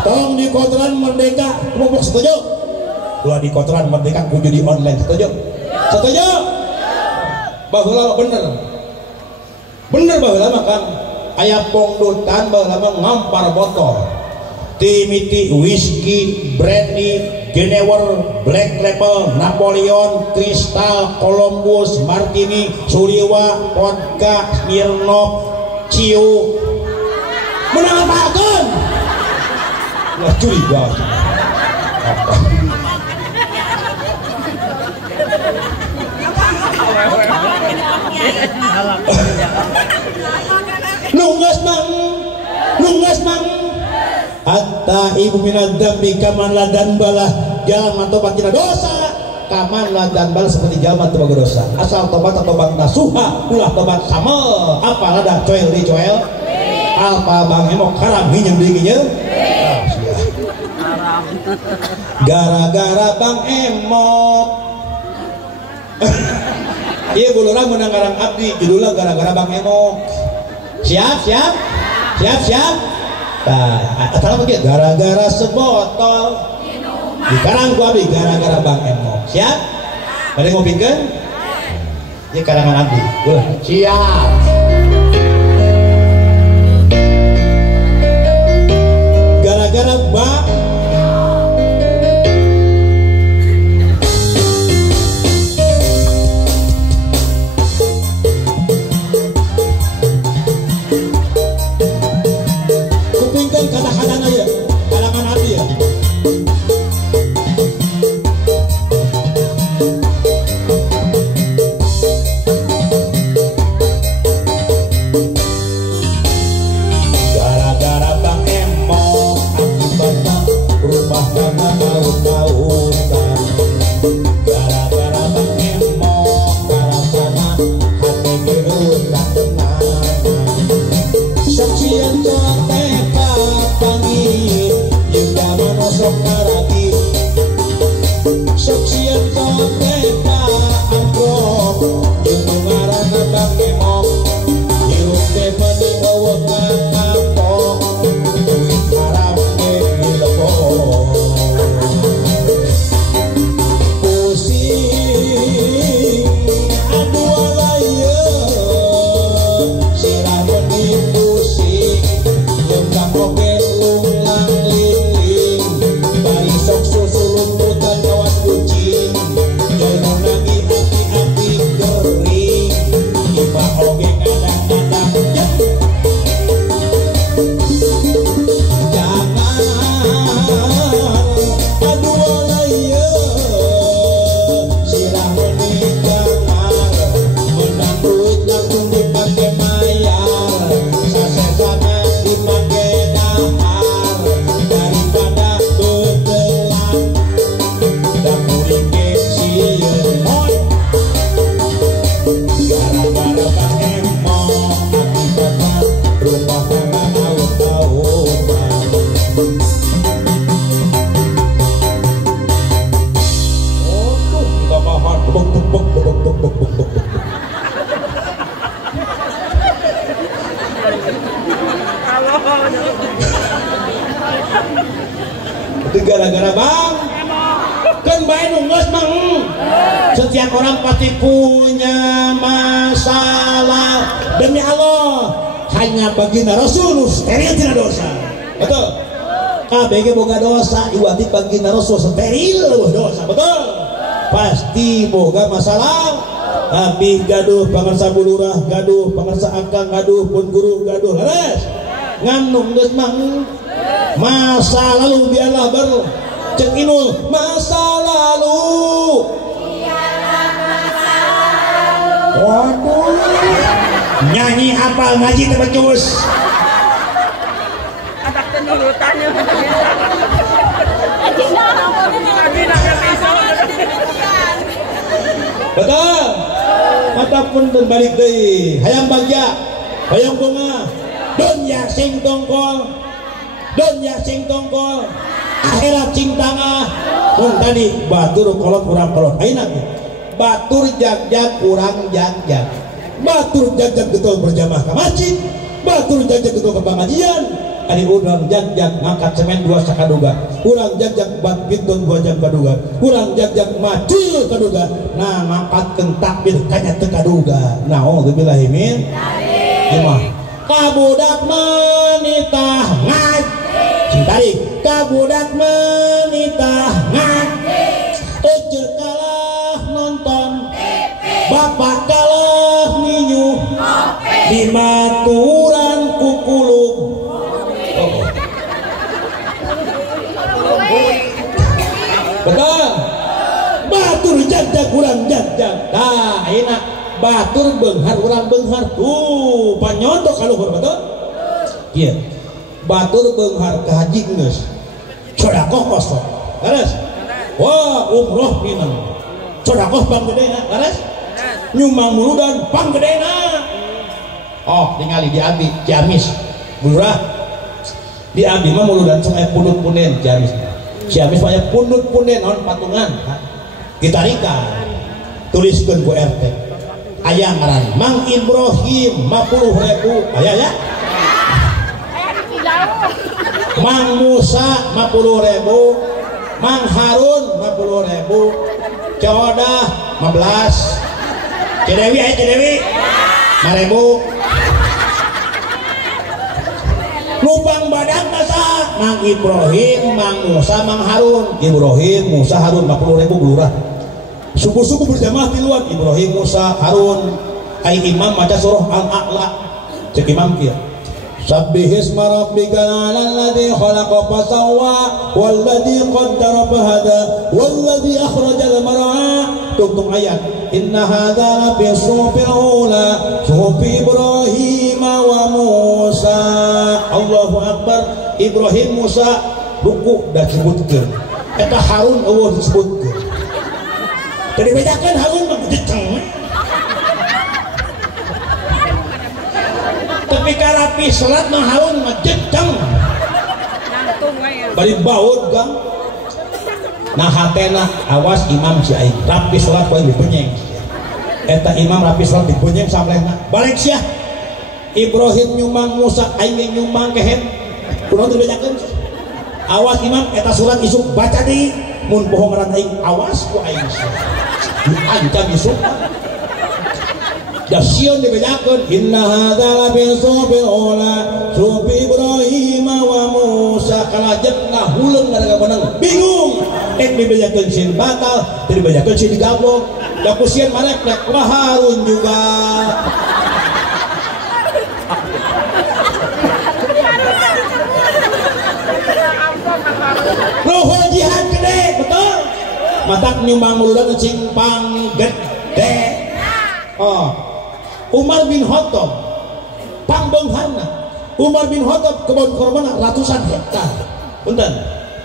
tong di kotoran merdeka kumabok setuju ulah di kotoran merdeka kudu di online setuju baheula bener baheula makan aya pongdutan baheula ngampar botol timiti whisky brandy Genewer Black Label Napoleon Kristal Columbus Martini Suliwa vodka Smirnoff Ciu menang apaakeun lah curiga apa nunggas mang lungas mang hatta ibu minad dambi kaman ladan balah jalan tobat tina dosa kaman ladan balah seperti jaman teu boga dosa asal tobat tobat nasuha ulah tobat sama apa lada coel di coel apa bang emok haram minjem dinginya gara-gara bang emok iya bulurang menang garang abdi judulnya gara-gara bang emok siap nah atau apa gara-gara sebotol di karang gua abdi gara-gara bang emok siap ada yang ngopikeun ini karangan abdi siap gara-gara bang kadang-kadang aja kalangan hati ya gara-gara bang emok akibatnya rumah mama tahu-tahuan gara-gara bang emok gara-gara hati gerun tak tenang saksian contek panggil juga menosok narati saksian konteka angkop yang ngarana bang emok hirup teh mending bawa kapok duit haram dilepok pusing aduh alaya sirah mending pusing lembang oke gara-gara bang kan bae nunggus mang setiap orang pasti punya masalah demi Allah hanya baginda Rasul steril tina dosa betul kabeh boga dosa iwati baginda Rasul steril dosa betul pasti boga masalah tapi gaduh pangarsa bulurah gaduh pangarsa akang gaduh pun guru gaduh leres ngan nunggus mang masa lalu biarlah cek inul masa lalu waduh nyanyi hafal ngaji tebecus anak tenurutannya betul matapun terbalik deui hayang bagja hayang bunga don ya sing tongkol akhirat cing tangah pun tadi batur kolot kurang kolot aina batur jag-jag kurang jag-jag batur jag-jag getol berjamaah ke masjid batur jag-jag getol ke pengajian ari urang jag-jag ngangkat semen 2 sakaduga urang jag-jag bat piton 2 jam kaduga urang jag-jag maju kaduga nah ngangkatkeun takbir kanya teu kaduga naudzubillah min imah kabudak menitah ngaj tarik kabudak menitah ngaj ece kalah nonton bapak kalah ninyu di maturan kukuluk betul batur jajak kurang jajak nah enak batur benghar urang benghar tuh panyondok kaluhur betul iya batur beunghar ka haji geus sodakoh kosong beres wah umroh minang sodakoh panggedena beres nyumbang muludan panggedena oh ningali di abi Ciamis bulurah di abi mah muludan sungai pundut punden Ciamis banyak pundut punden non patungan gitarika tuliskeun ku RT aya ngaran Mang Ibrahim 50.000 aya ya Mang Musa 50.000 Mang Harun 50.000 Codah 15 Cedewi aya Cedewi 5.000 Lubang badak nasa Mang Ibrahim Mang Musa Mang Harun Ibrahim Musa Harun 50.000 bulurah suku-suku berjamaah di luar Ibrahim Musa Harun ai imam maca surah Al-A'la cek imam kieu Sabbihisma rabbikal a'lalladzi khalaqa fasawwa walladzi qaddara fahada walladzi akhrajal mar'a tung ayat inna hadza la fi suhufil ula suhufi Ibrahim wa Musa Allahu akbar Ibrahim Musa ruku dah disebutkeun eta Harun eueuh disebutkeun tadi bedakan Harun mah jeceng tapi karapi salat mah Harun mah jeceng bari baut gang nah hatena awas imam si aing rapi salat poe dipenyeng eta imam rapi salat dipenyeng samlehna balik sia Ibrahim nyumbang Musa aing nyumbang kehem kunaon teu bedakeun awas imam eta surat isuk baca deui mun bohong ngaran aing awas ku aing diancam isuk da sieun dibedakeun inna hadza la fi suhufil ula suhufi Ibrahim wa Musa kalajeng ngahuleung ngaraga menang bingung ek dibedakeun sin batal dibedakeun sin digabung da ku sieun marek rek Harun juga Nuhun jihad gede betul matak nyumbang muludan cimpang gede oh Umar bin Khattab pangbeungharna Umar bin Khattab kebon korban ratusan hektar punten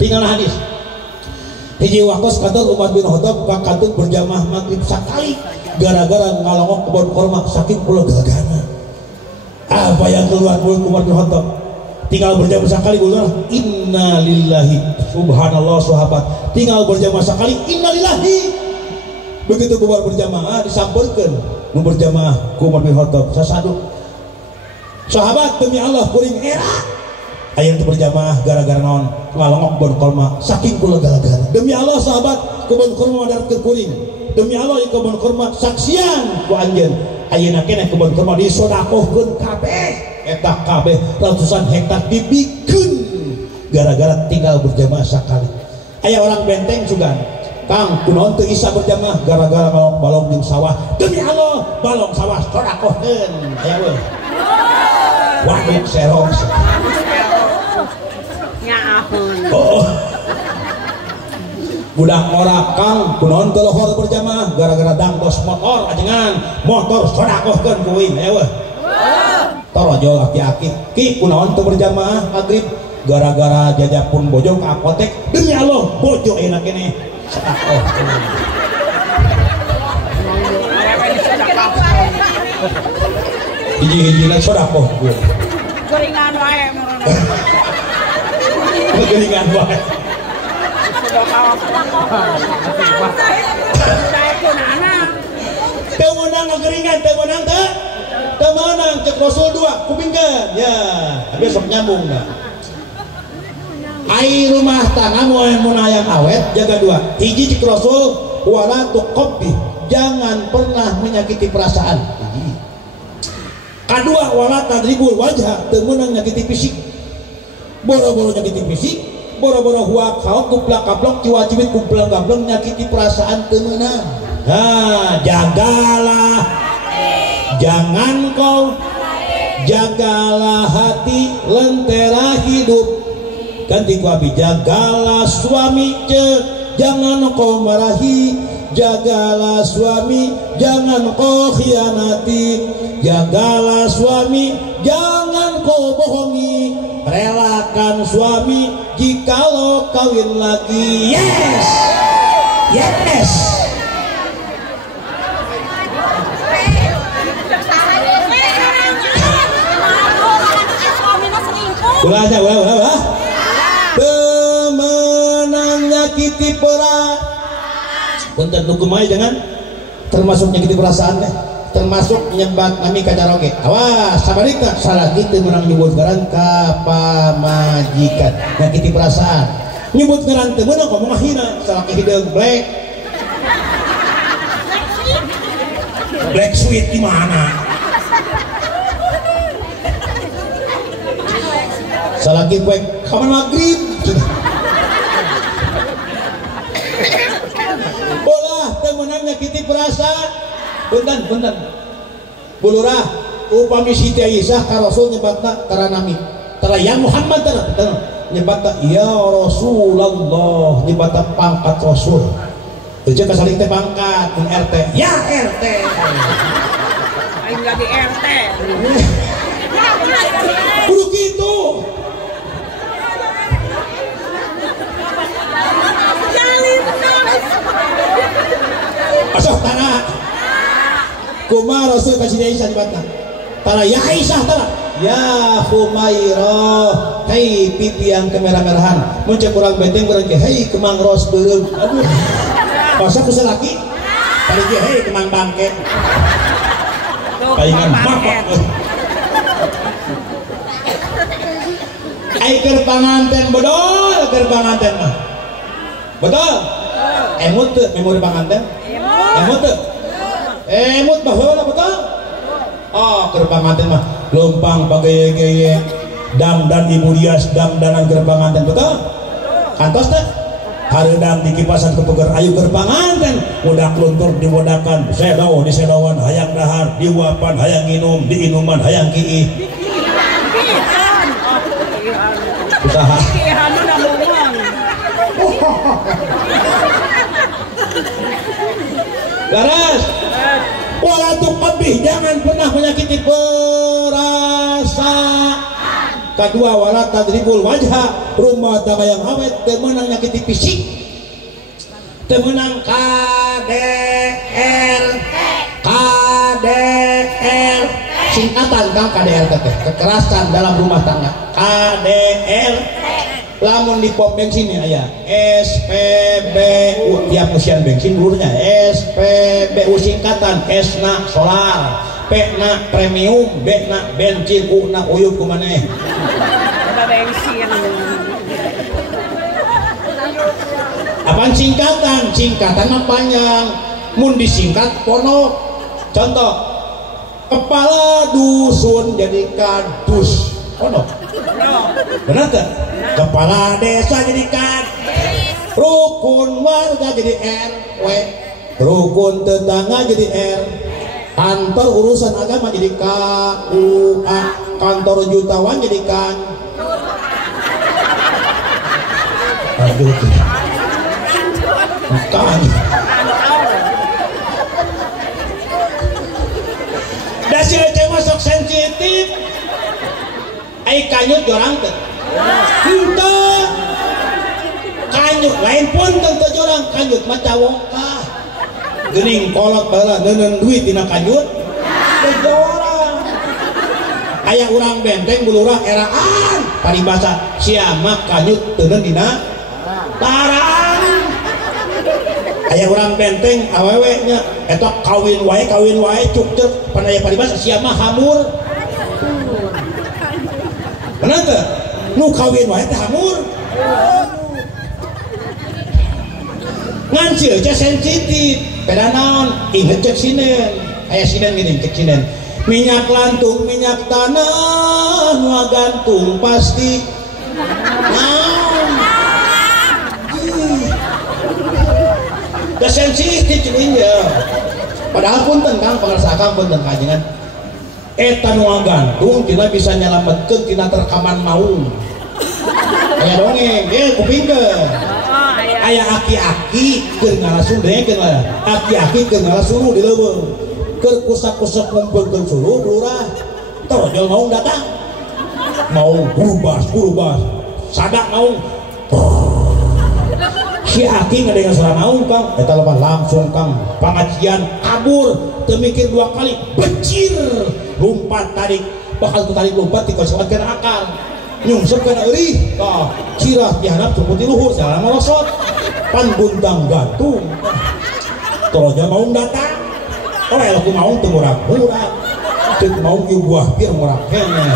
tinggal hadis hiji waktu kantor Umar bin Khattab kakantun berjamaah maghrib sakali gara-gara ngalongok kebon korma saking pulau gagana apa yang keluar mulut Umar bin Khattab tinggal berjamaah sekali bulan inna lillahi subhanallah sahabat tinggal berjamaah sekali inna lillahi begitu bubar berjamaah disamperkeun nu berjamaah ku Umar bin Khattab sasadu sahabat demi Allah kuring era aya teu berjamaah gara-gara naon ngalongok bon kolma saking kula gara-gara demi Allah sahabat ku bon kolma madarkeun kuring demi Allah ieu bon kolma saksian ku anjeun ayeuna keneh ku bon kolma disodakohkeun kabeh eta kabeh ratusan hektar dibikeun gara-gara tinggal berjamaah sekali aya orang benteng sugan Kang kunaon teu isa berjamaah gara-gara balong jeung sawah demi Allah balong sawah sodakohkeun aya we waduk serong nyaahun oh budak ora Kang kunaon teu lohor berjamaah gara-gara dangdos motor ajengan motor sodakohkeun kuing aya we torojo aki-aki ki kunaon teu berjamaah maghrib gara-gara jajapun bojo ka apotek demi Allah bojo enak keneh sodakoh hiji-hijina sodakoh gue gorengan wae gorengan wae teu meunang ngageringan teu meunang teu meunang cek Rasul 2 kupingkeun ya besok nyambung dah ai rumah tangga mun hayang awet jaga dua hiji cek Rasul wala tuqabbih jangan pernah menyakiti perasaan hiji kadua wala tadribul wajha teu meunang nyakiti fisik boro-boro nyakiti fisik boro-boro huak haok kuplak-kaplok ciwa-ciwit kumplang-gampleng nyakiti perasaan teu meunang nah jagalah jangan kau jagalah hati lentera hidup ganti ku abi jagalah suami jangan kau marahi jagalah suami jangan kau khianati, jagalah suami jangan kau bohongi, relakan suami jikalau kawin lagi. Yes, yes. Ulah temenang nyakiti perasaan. Punten nu kumaha jangan termasuk nyakiti perasaan deh, termasuk nyebat nami kacaroge. Awas sabarita salah kitu menang nyebut ngaran ka pamajikan nyakiti perasaan. Nyebut ngaran teu meunang ngomong hina salah hideung black sweet di mana? Salagi kue kapan maghrib bolah temenang nyakiti perasaan. Bentan bulurah upami Siti Aisyah ka Rasul nyebatna taranami tara ya Muhammad nyebatna ya Rasulullah, nyebatna pangkat Rasul teu ka saling teh pangkat RT ya RT aing lagi RT kudu kitu. Asal tanah kumaha Rasul ka Siti Aisyah dibatna tara ya Aisyah tara ya Humairah hei pipi yang kemerah-merahan mun cek urang beteng urang ge hei kemang ros beureum aduh masa ku salaki tadi ge hei kemang bangke palingan bapak ai keur panganten bodol keur panganten mah betul emut teu memori panganten emut teu emut baheula betul oh keur panganten mah lompang pageye-geye dangdan ibu Dias dangdanan keur panganten betul kantos teh hareudang di kipasan kepeger ayu keur panganten budak luntur dibodakan sedo di sedowan hayang dahar diwapan hayang nginum di inuman hayang kiih usaha laras wala tuqabbih jangan pernah menyakiti perasaan. Kedua wala tadribul wajha rumah tangga yang awet temenang nyakiti fisik temenang KDR singkatan kang KDR teh kekerasan dalam rumah tangga KDR lamun di pom bensin aya SPBU tiap musian bensin dulunya SPBU singkatan Esna solar P-na premium B-na bensin U-na uyup kumaneh bensin apaan singkatan panjang mun disingkat ponok contoh kepala dusun jadikan dus ponok benar tak? Kepala desa jadikan rukun warga jadi RW rukun tetangga jadi R kantor urusan agama jadi KUA kantor jutawan jadikan aduh bukan dasi aja masuk sensitif ai kanyut jorang teh henteu kanyut lain pun teu jorang kanyut mah cawoka geuning kolot baheula neuneun duit dina kanyut teu jorang aya urang benteng bulurah eraan paribasa sia mah kanyut teu dina tarang aya urang benteng awewe nya eta kawin wae cukcek pan aya paribasa sia mah hamur bener teh nu kawin wae teh hamur ngan cieu teh sensitif beda naon inget cek sinen aya sinen gini cek sinen minyak lantung minyak tanah nu gantung pasti naon da sensitif cuy padahal punten kang pangarsakan punten kajengan eta nu gantung tina bisa nyalametkeun tina terkaman maung aya dongeng ge kupingkeun aya aki-aki keur ngalasun dek aki-aki keur ngalasun di leuweung keur kusak-kusak ngumpulkeun suruh lurah torojol mau datang mau gurubas sadak mau si aki ngadengan suara naung Kang eta lepas langsung Kang pangajian kabur teu mikir dua kali becir lompat tarik bakal tarik lompat dikocokeun akal nyungsep kana eurih tah cirah dihanap tumbuh di luhur jalan merosot pan buntang gantung toroja mau datang ora laku mau teu murag-murag teu mau ieu buah pir murag keneh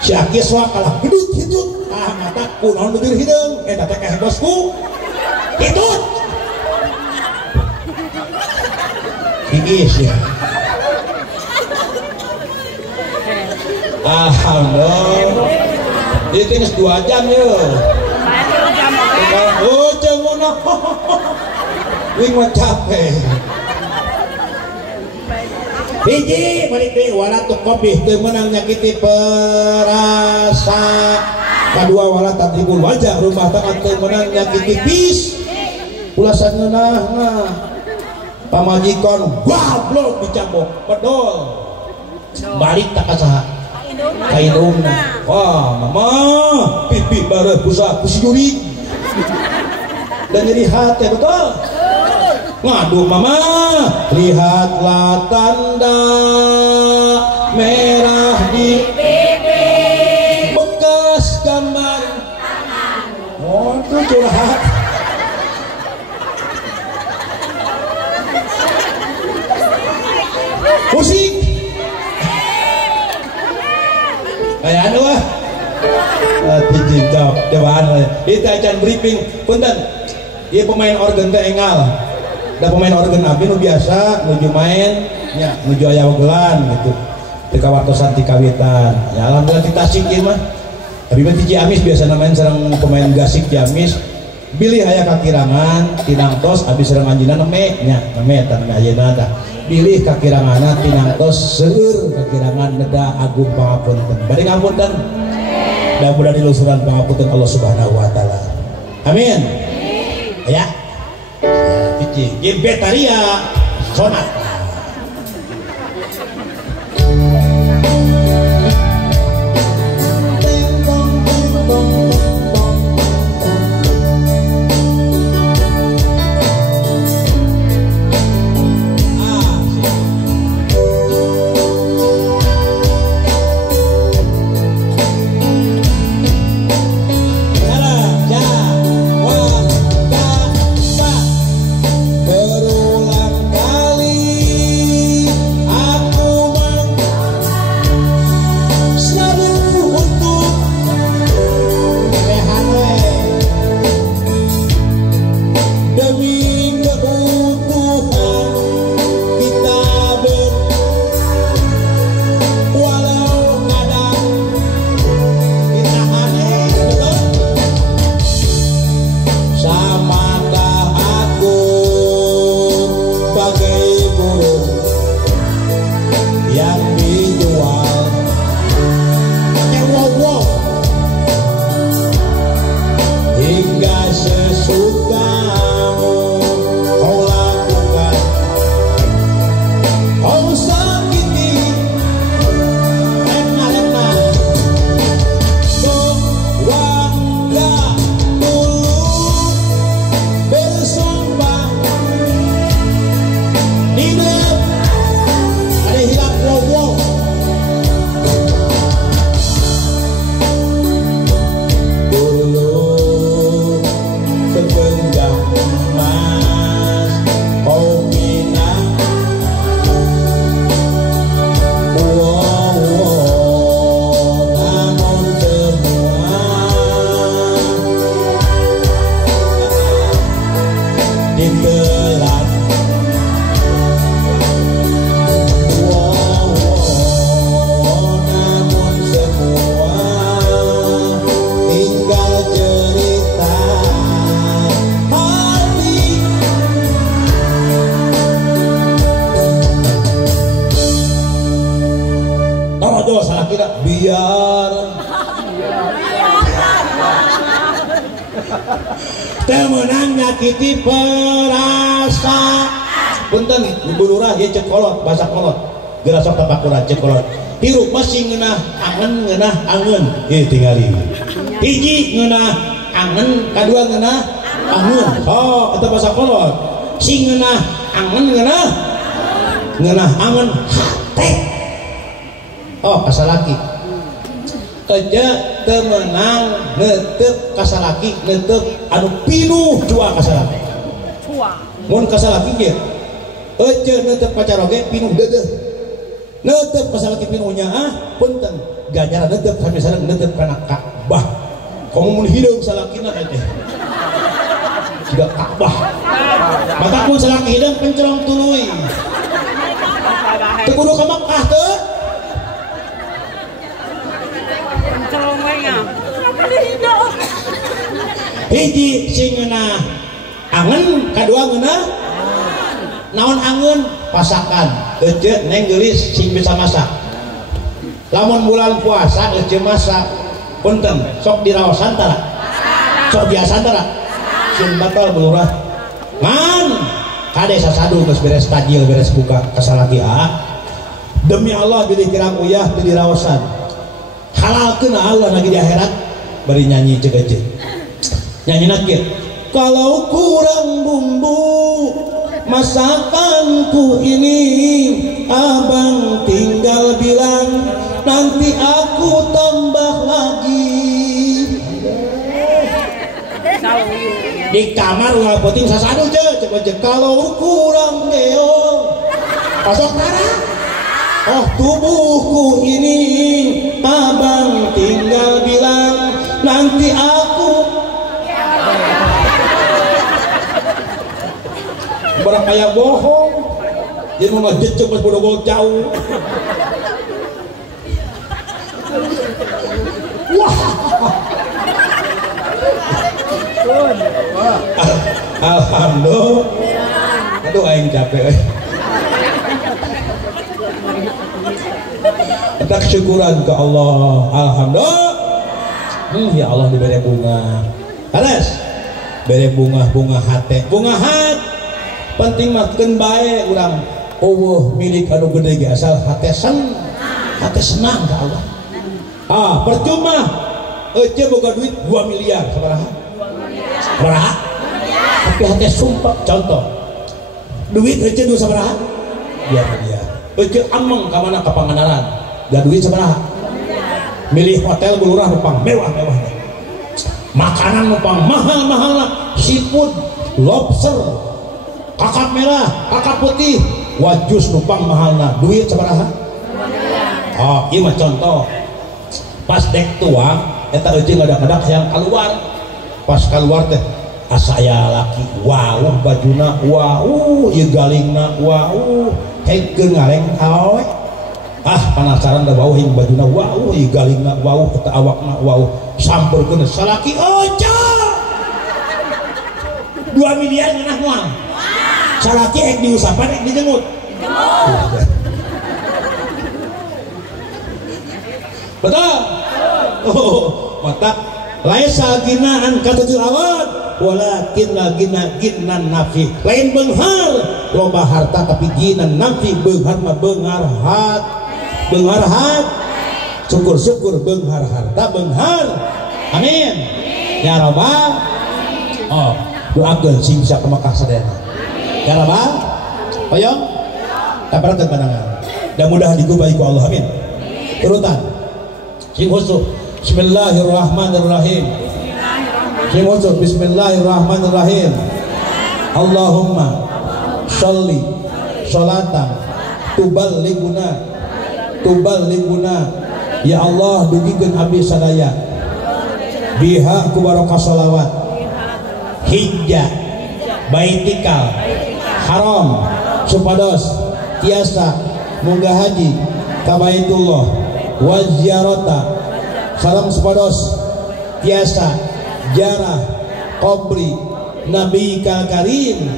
si aki soal kalah gedut hitut mata kunaon beueur hideung eta teh kahe bosku hitut iis ya alhamdulillah itu geus 2 jam ya oh cengono wing mah capek hiji balik deui wala tu kopi teu meunang nyakiti perasa kadua wala tadribul wajah rumah tangga teu meunang nyakiti bis ulasan ngeunahna pamajikan goblok dicambok pedol balik tak kasaha kainungna wah mama pipi bareuh busa kusi jurig dan jadi hati betul ngaduh mama lihatlah tanda merah di pipi bekas gambar oh itu curhat musik kayak anu dijawab jawaan itu acan briefing punten dia pemain organ teh engal da pemain organ abdi nu biasa nuju main nya nuju aya wegelan gitu teu kawartosan ti kawitan ya alhamdulillah kita singkir mah tapi mah ti Ciamis biasa main sareng pemain gasik Ciamis bilih aya kakirangan tinangtos abis sareng anjeunna neme nya neme eta neme ayeuna tah pilih kakirangana tinangtos seueur kakirangan neda agung pangapunten bade ngapunten da mudah dilusuran pangapunten Allah Subhanahu wa taala amin ya hiji gebetaria sonat teu meunang nyakiti perasaan. Punten ibu lurah ieu cek kolot bahasa kolot geura sok tapakuran cek kolot hirup masih ngeunah angen ngeunah angeun ieu tingali hiji ngeunah angen kadua ngeunah angeun oh eta bahasa kolot sing ngeunah angen ngeunah angen hate oh kasalaki kerja temenang netep kasalaki netep anu pinuh jua kasalaki mun kasalaki ge ece netep pacar oge pinuh deudeuh netep kasalaki pinuhnya punten ganjaran netep sami sareng netep kana Ka'bah komo mun hideung salakina teh siga Ka'bah maka mun salaki hideung pencelong tuluy teu kudu ka Makkah teu pencelong we nya hiji sing ngeunah angen kadua ngeunah naon angeun pasakan ece neng geulis sing bisa masak lamun bulan puasa ece masak punten sok diraosan tara sok biasa tara sun batal belurah man kade sasadu geus beres tajil beres buka kasalaki demi Allah bilih kirang uyah teu diraosan halalkeun Allah lagi di akhirat bari nyanyi ceuk ece nyanyina kieu kalau kurang bumbu masakanku ini abang tinggal bilang nanti aku tambah lagi di kamar ulah penting sasadu je kalau kurang beol pasok tara oh tubuhku ini abang tinggal bilang nanti aku barang kayak bohong jadi mama jecek pas bodogol jauh wah alhamdulillah aduh aing capek kita syukuran ke Allah alhamdulillah ya Allah diberi bunga alas beri bunga hati penting makan baik urang milik anu gede ge asal hati senang ke Allah percuma ece boga duit 2 miliar sabaraha tapi hati sumpah contoh duit ece du sabaraha 2 miliar ece ameng ka mana ka Pangandaran da duit sabaraha milih hotel bulurah numpang mewah-mewah makanan numpang mahal-mahal seafood lobster kakap merah, kakap putih, wajus numpang mahalna, duit sabaraha? Oh, iya mah contoh. Pas dek tuang, eta eueuh ngadak-ngadak yang keluar. Pas keluar teh asaya laki, wow, bajuna, wow, ieu galingna, wow, hegeun ngareng awe. Penasaran da bau hing bajuna, wow, ieu galingna, wow, eta awakna, wow, sampeurkeun salaki ojo. 2 miliar ngeunah moal. Salaki ek diusapan ek dijenggut betul mata laisa ginaan katatul awad walakin lagina ginan nafi lain beunghar loba harta tapi ginan nafi beunghar mah beunghar hat syukur beunghar harta beunghar amin ya rabbal doakeun sing bisa ka Makkah sadayana ya Rabbal hoyong taparakeun pandangan dan mudah digubahi ku Allah amin urutan sing khusus bismillahirrahmanirrahim sing khusus bismillahirrahmanirrahim Allahumma sholli sholatan tuballighuna ya Allah dugikeun abdi sadaya biha ku barokah sholawat hijjah baitikal haram supados tiasa munggah haji ka Baitullah wa ziyarata salam supados tiasa jarah qabri nabi kal karim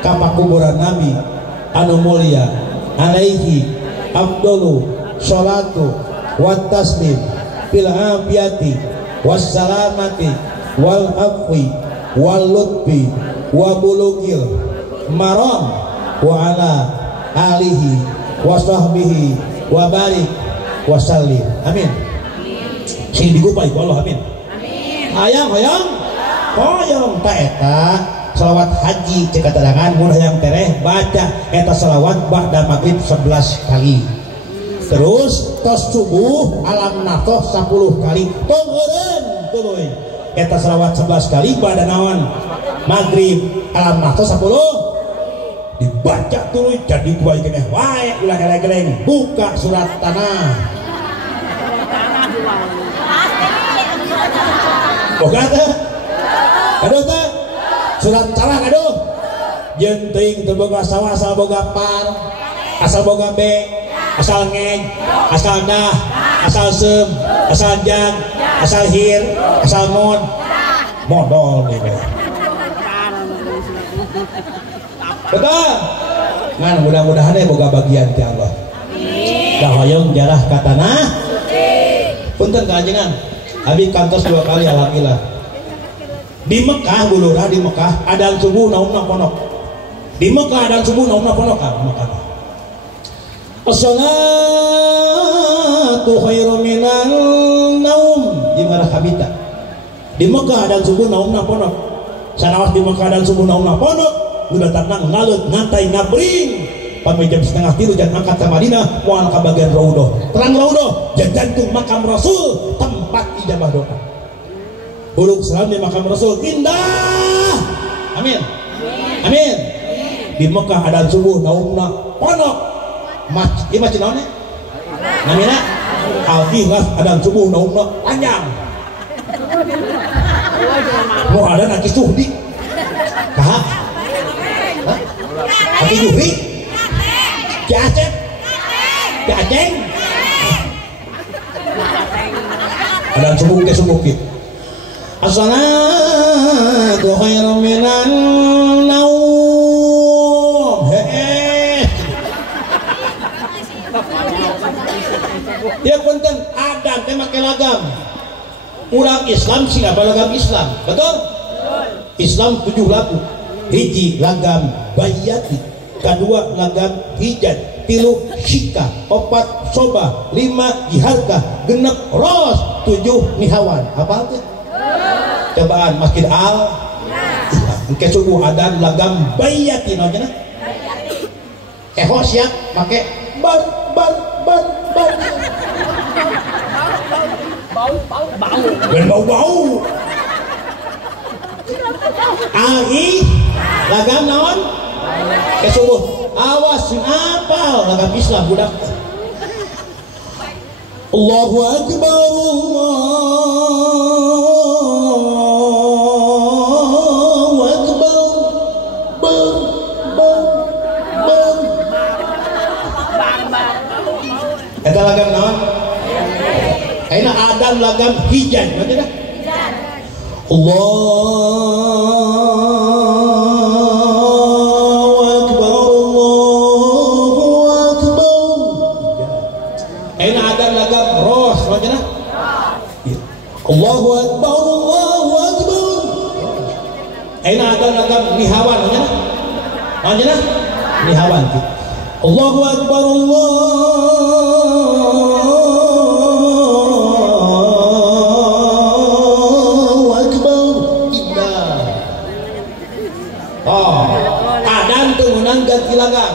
ka pakuburan nabi anu mulia alaihi afdalu sholatu wa taslim fil afiyati wassalamati wal afwi wal lutfi wa bulugil maram wa ala alihi wa sahbihi wa barik wa sallim. Amin. Sing digupai ku Allah. Amin. Hayang hoyong ta eta selawat haji cek katadangan mun hayang tereh baca eta selawat ba'da maghrib 11 kali. Terus tos subuh alam nafah 10 kali. Tong eureun tuluy eta selawat 11 kali ba'da naon maghrib alam nafah 10 dibaca tuluy jadi kuai keneh wae ulah eleng-eleng buka surat tanah. Boga teh? Aduh teh? Surat Talaq aduh. Jenting teu boga sawa asal boga par, asal boga be, asal ngej, asal dah, asal sem, asal jang, asal hir, asal mod. Modal nih. Betul? Ngan mudah-mudahan ya boga bagian ti Allah. Dah hoyong jarah ka tanah. Punten kajengan. Abi kantos 2 kali alhamdulillah. Di Mekah bulurah di Mekah adzan subuh naumna ponok. Di Mekah adzan subuh naumna ponok kan Mekah. As-salatu khairum minan naum jeung habita. Di Mekah adzan subuh naumna ponok. Sanaos di Mekah adzan subuh naumna ponok, udah tenang ngalut ngantai ngabring. Pamai jam 2:30 jangan angkat ke Madinah moal ka bagian Raudhah. Terang Raudhah jantung makam Rasul, tempat ijabah doa. Huluk salam di makam Rasul indah. Amin. Amin. Di Mekah ada subuh naumna ponok. Ieu macam naon? Namina Al-Fihras ada subuh naumna panjang. Mau ada nak suhdi. Kaha? Hati Juhri? Ki Aceh? Ki Aceh? Ada subuh ke subuh ki. As-salatu khairum minan naum. Dia punten adan teh make lagam. Urang Islam sing apa lagam Islam? Betul? Islam 7 lagu. Hiji lagam bayati, kedua lagam hijat, 3 syika, 4 soba, 5 jiharka, 6 ros, 7 nihawan. Apa itu? Cobaan Masjid Al ke subuh adan lagam bayati namanya. Siap make bar. Bau. Alhi lagam naon? Ke subuh. Awas apal lagam Islam budak. Allahu akbar Allahu akbar. Eta lagam naon? Ayeuna adan lagam hijan, ngerti dah? Allahu akbar. Ayeuna adan lagam roh, ngerti dah? Allahu akbar. Ayeuna adan lagam nihawan, ngerti dah? Ngerti dah? Nihawan. Allahu akbar ganti lagam.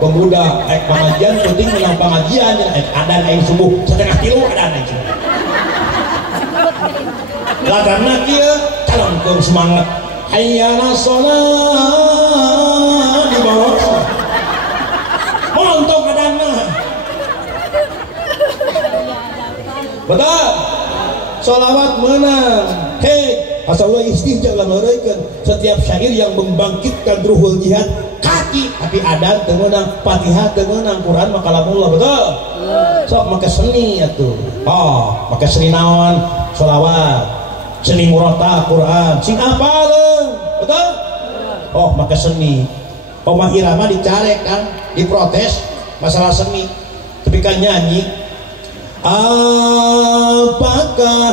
Pemuda pengajian penting menang pengajian adan aing subuh 2:30 adan aing subuh. Lagamna kieu calonkeun semangat. Hayya 'alas shalah di bawah. Montong adanna. Betul. Sholawat menang. Asalullah istihja lah mereka setiap syair yang membangkitkan ruhul jihad kaki tapi adan temenang Fatihah temenang Quran maka kalamullah. Betul. Sok maka seni atuh. Maka seni naon? Sholawat, seni murata Quran sing apaleun. Betul. Maka seni. Mah irama dicarek kan diprotes masalah seni tapi kan nyanyi. Apakah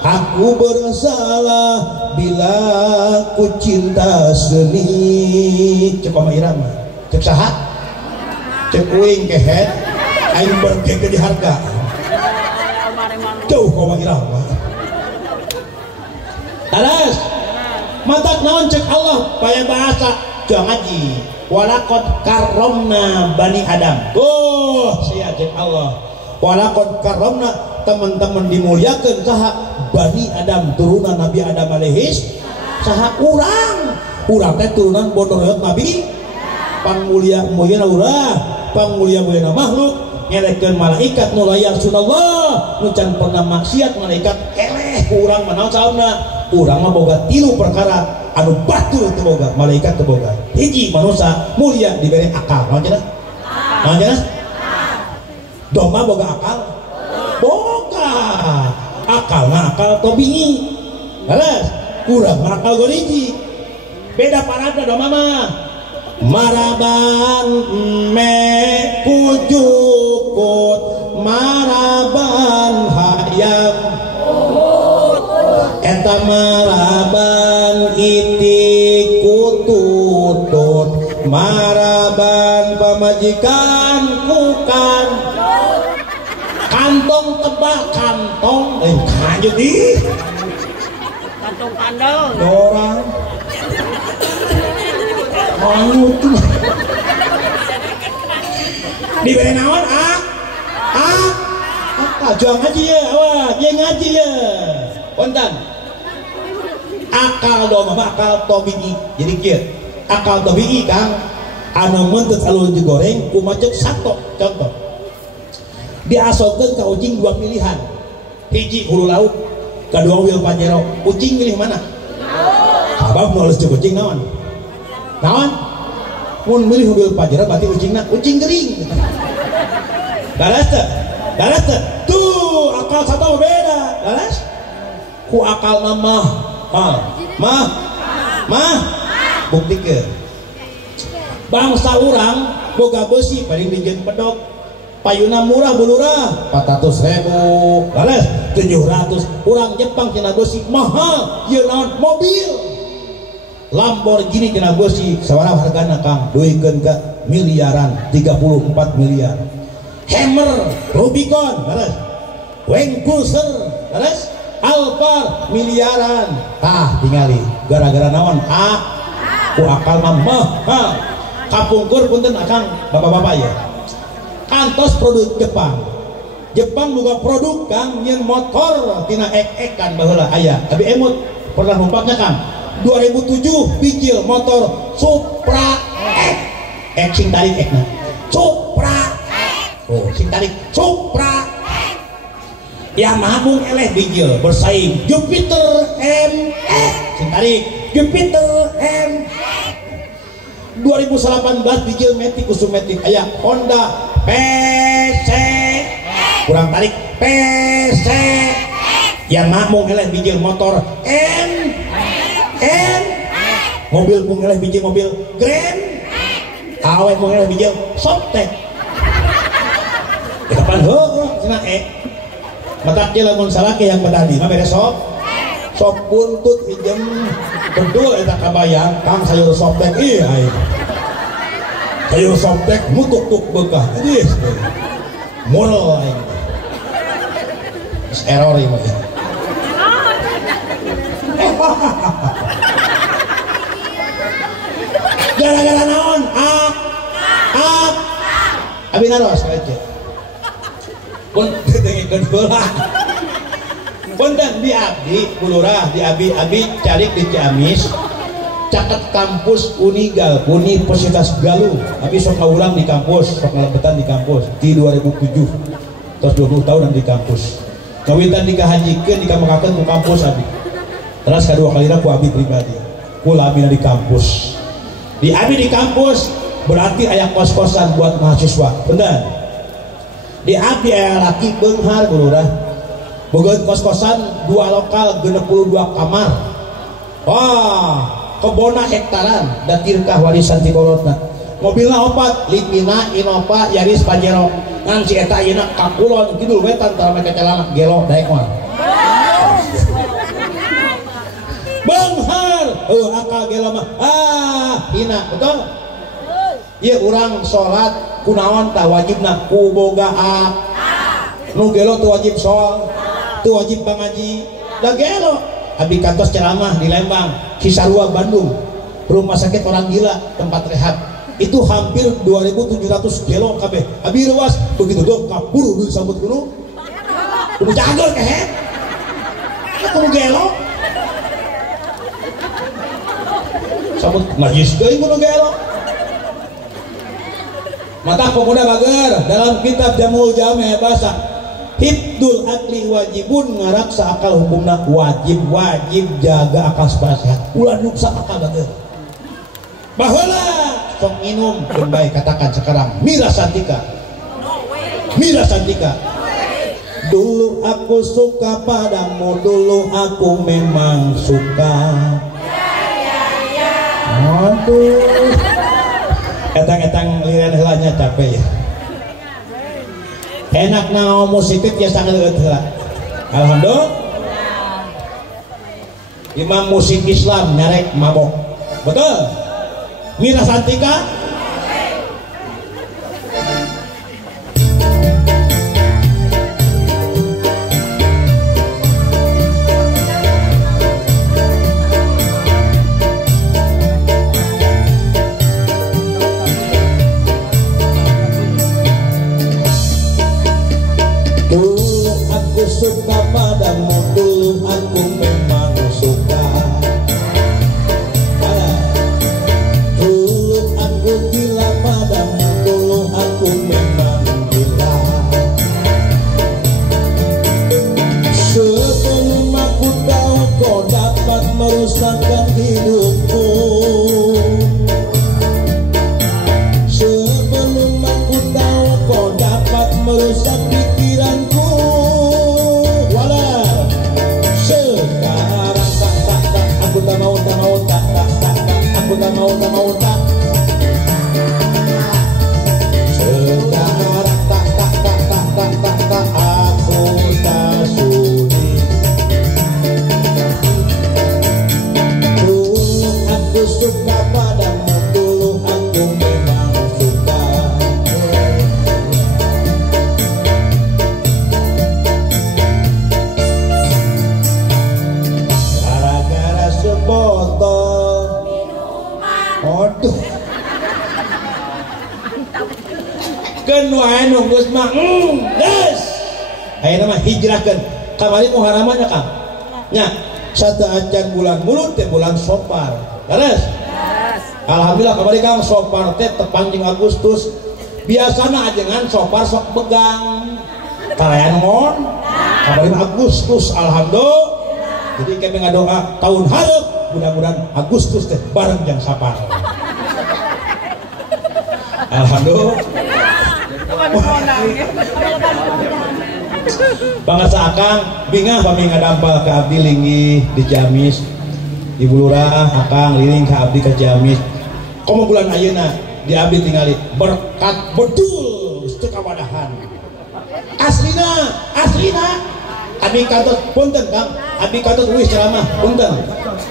aku bersalah bila ku cinta seni. Cek Oma Irama, cek saha? Cek uing kehet aing bergege di harga jauh Oma Irama. Alas matak naon cek Allah paya bahasa jangan ngaji walakot karomna bani Adam. Sia cek Allah walakot karomna teman-teman dimuliakan saha bani Adam turunan Nabi Adam alaihis saha urang teh turunan bodoh Nabi pangmulia mulia urang pangmulia mulia makhluk ngerekeun malaikat nu layar sunallah nu can pernah maksiat malaikat keleh urang manaon sauna urang mah boga 3 perkara anu batul teu boga malaikat teu boga. Hiji manusia mulia diberi akal naon cenah domba boga akal boga akal mah akal tobingi halas urang mah akal goriji beda parada domba mah maraban me kujukut maraban hayam eta maraban iti kututut maraban pamajikan kukan kantong tebak kantong kanjut di kantong kandang orang mangut diberi naon jual ngaji ya awak dia ngaji ya kontan akal doma akal tobi'i jadi kieu akal tobi'i kang anu menteu alun digoreng kumacek sato contoh diasokeun ka ucing 2 pilihan hiji hulu laut kadua wil pajero ucing milih mana sabab nu alus ucing naon mun milih wil pajero berarti ucing gering daras tuh akal satu beda daras ku akal mah buktikeun bangsa urang boga besi paling dijieun pedok payuna murah bulurah 400.000 daras 700 urang Jepang cenah besi mahal ieu naon mobil Lamborghini cenah besi sabaraha hargana Kang duikeun ka miliaran 34 miliar Hammer Rubicon daras Wing Cruiser daras Alphard miliaran tingali gara-gara naon ku akal mah kapungkur punten akang bapak-bapak ya kantos produk Jepang boga produk Kang nyeun motor tina ek-ekan baheula aya abi emut pernah numpaknya Kang 2007 bijil motor Supra X sing tarik ekna Supra sing tarik Supra Yamaha mung eleh bijil bersaing Jupiter MX sing tarik Jupiter MX 2018 bijil metik usum metik aya Honda PC kurang tarik PC Yamaha mung eleh bijil motor N mobil mung eleh bijil mobil Grand awet mung eleh bijil Softek kapan cenah matak je lamun salaki yang pedadi mah beres sok buntut ijem bedul eta kabayang Kang sayur Softek sayur Softek mutuk-tuk bekah jadi moral aing error ieu mah gara-gara naon abi naros aja pun tengikeun heula punten di abdi bulurah di abi calik di Ciamis caket kampus Unigal Universitas Galuh abi sok kaulang di kampus sok ngalebetan di kampus di 2007 terus 20 tahun di kampus kawitan dikahajikeun dikamakakeun ku kampus abi terus kadua kalina ku abi pribadi ku labina di kampus di abi di kampus berarti aya kos-kosan buat mahasiswa bener di abi aya laki beunghar bulurah boga kos-kosan 2 lokal 62 kamar kebona hektaran dan tirkah warisan ti kolotna mobilna 4 Livina Innova Yaris Pajero ngan si eta ayeuna kakulon kidul wetan tara make celana gelo daek mah benghar akal gelo mah hina betul. Ieu urang salat kunaon tah wajibna ku boga nu gelo tu wajib sol tu wajib pangaji da gelo abi kantos ceramah di Lembang Cisarua Bandung rumah sakit orang gila tempat rehab itu hampir 2.700 gelo kabeh abi ruas begitu dong kaburu disambut kuno kudu jager kehe kudu gelo sambut najis deui kudu gelo. Mata pemuda bager dalam kitab Jamul Jami bahasa hibdul akli wajibun ngaraksa akal hukumna wajib jaga akal supaya sehat ulah nuksa akal bager baheula sok minum kembali katakan sekarang Mira Santika dulu aku suka padamu dulu aku memang suka aduh etang-etang liran helanya capek ya enak naon musik ya sangat heula alhamdulillah imam musik Islam nyarek mabok betul Mira Santika suka padamu dulu aku memang suka dulu aku gila padamu dulu aku memang gila sebelum aku tahu kau dapat merusakkan hidupku sebelum aku tahu kau dapat merusak pikiranku aku tak mau sekarang tak aku tak sudi dulu aku suka padamu dulu aku memang suka gara-gara sebotol aduh kenuaan nunggus mah guys ayeuna mah hijrahkeun kamari muharamannya Kang nya satu acan bulan mulut teh bulan Sopar beres alhamdulillah kamari Kang Sopar teh tepanjing Agustus biasana ajengan Sopar sok begang tarayan mon kamari Agustus alhamdulillah jadi kami ngadoa tahun hareup mudah-mudahan Agustus teh bareng jang Sapar alhamdulillah bangsa Akang bingah pami ngadampal ke abdi linggih di Ciamis Ibu Lurah Akang liring ke abdi ke Ciamis komo bulan ayeuna di abdi tinggali berkat betul teu kawadahan aslina abi kantos punten Kang abi kantos wis ceramah punten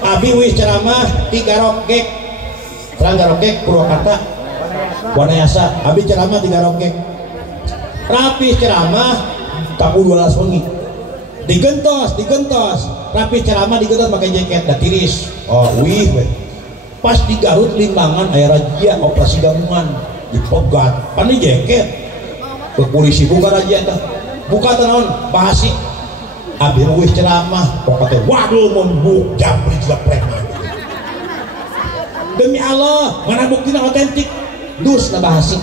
abi wis ceramah di Garokek terang Garokek Purwakarta Wanayasa abi ceramah di Garokek rapi ceramah tabu 12 wengi digentos rapi ceramah digentos pakai jaket da tiris wih pas di Garut Limbangan aya razia operasi gabungan dipegat pan di jaket ke polisi buka razia teh buka naon bahasi abi wis ceramah pokoknya waduh membuk jabri preman demi Allah mana buktinya otentik dus na bahasi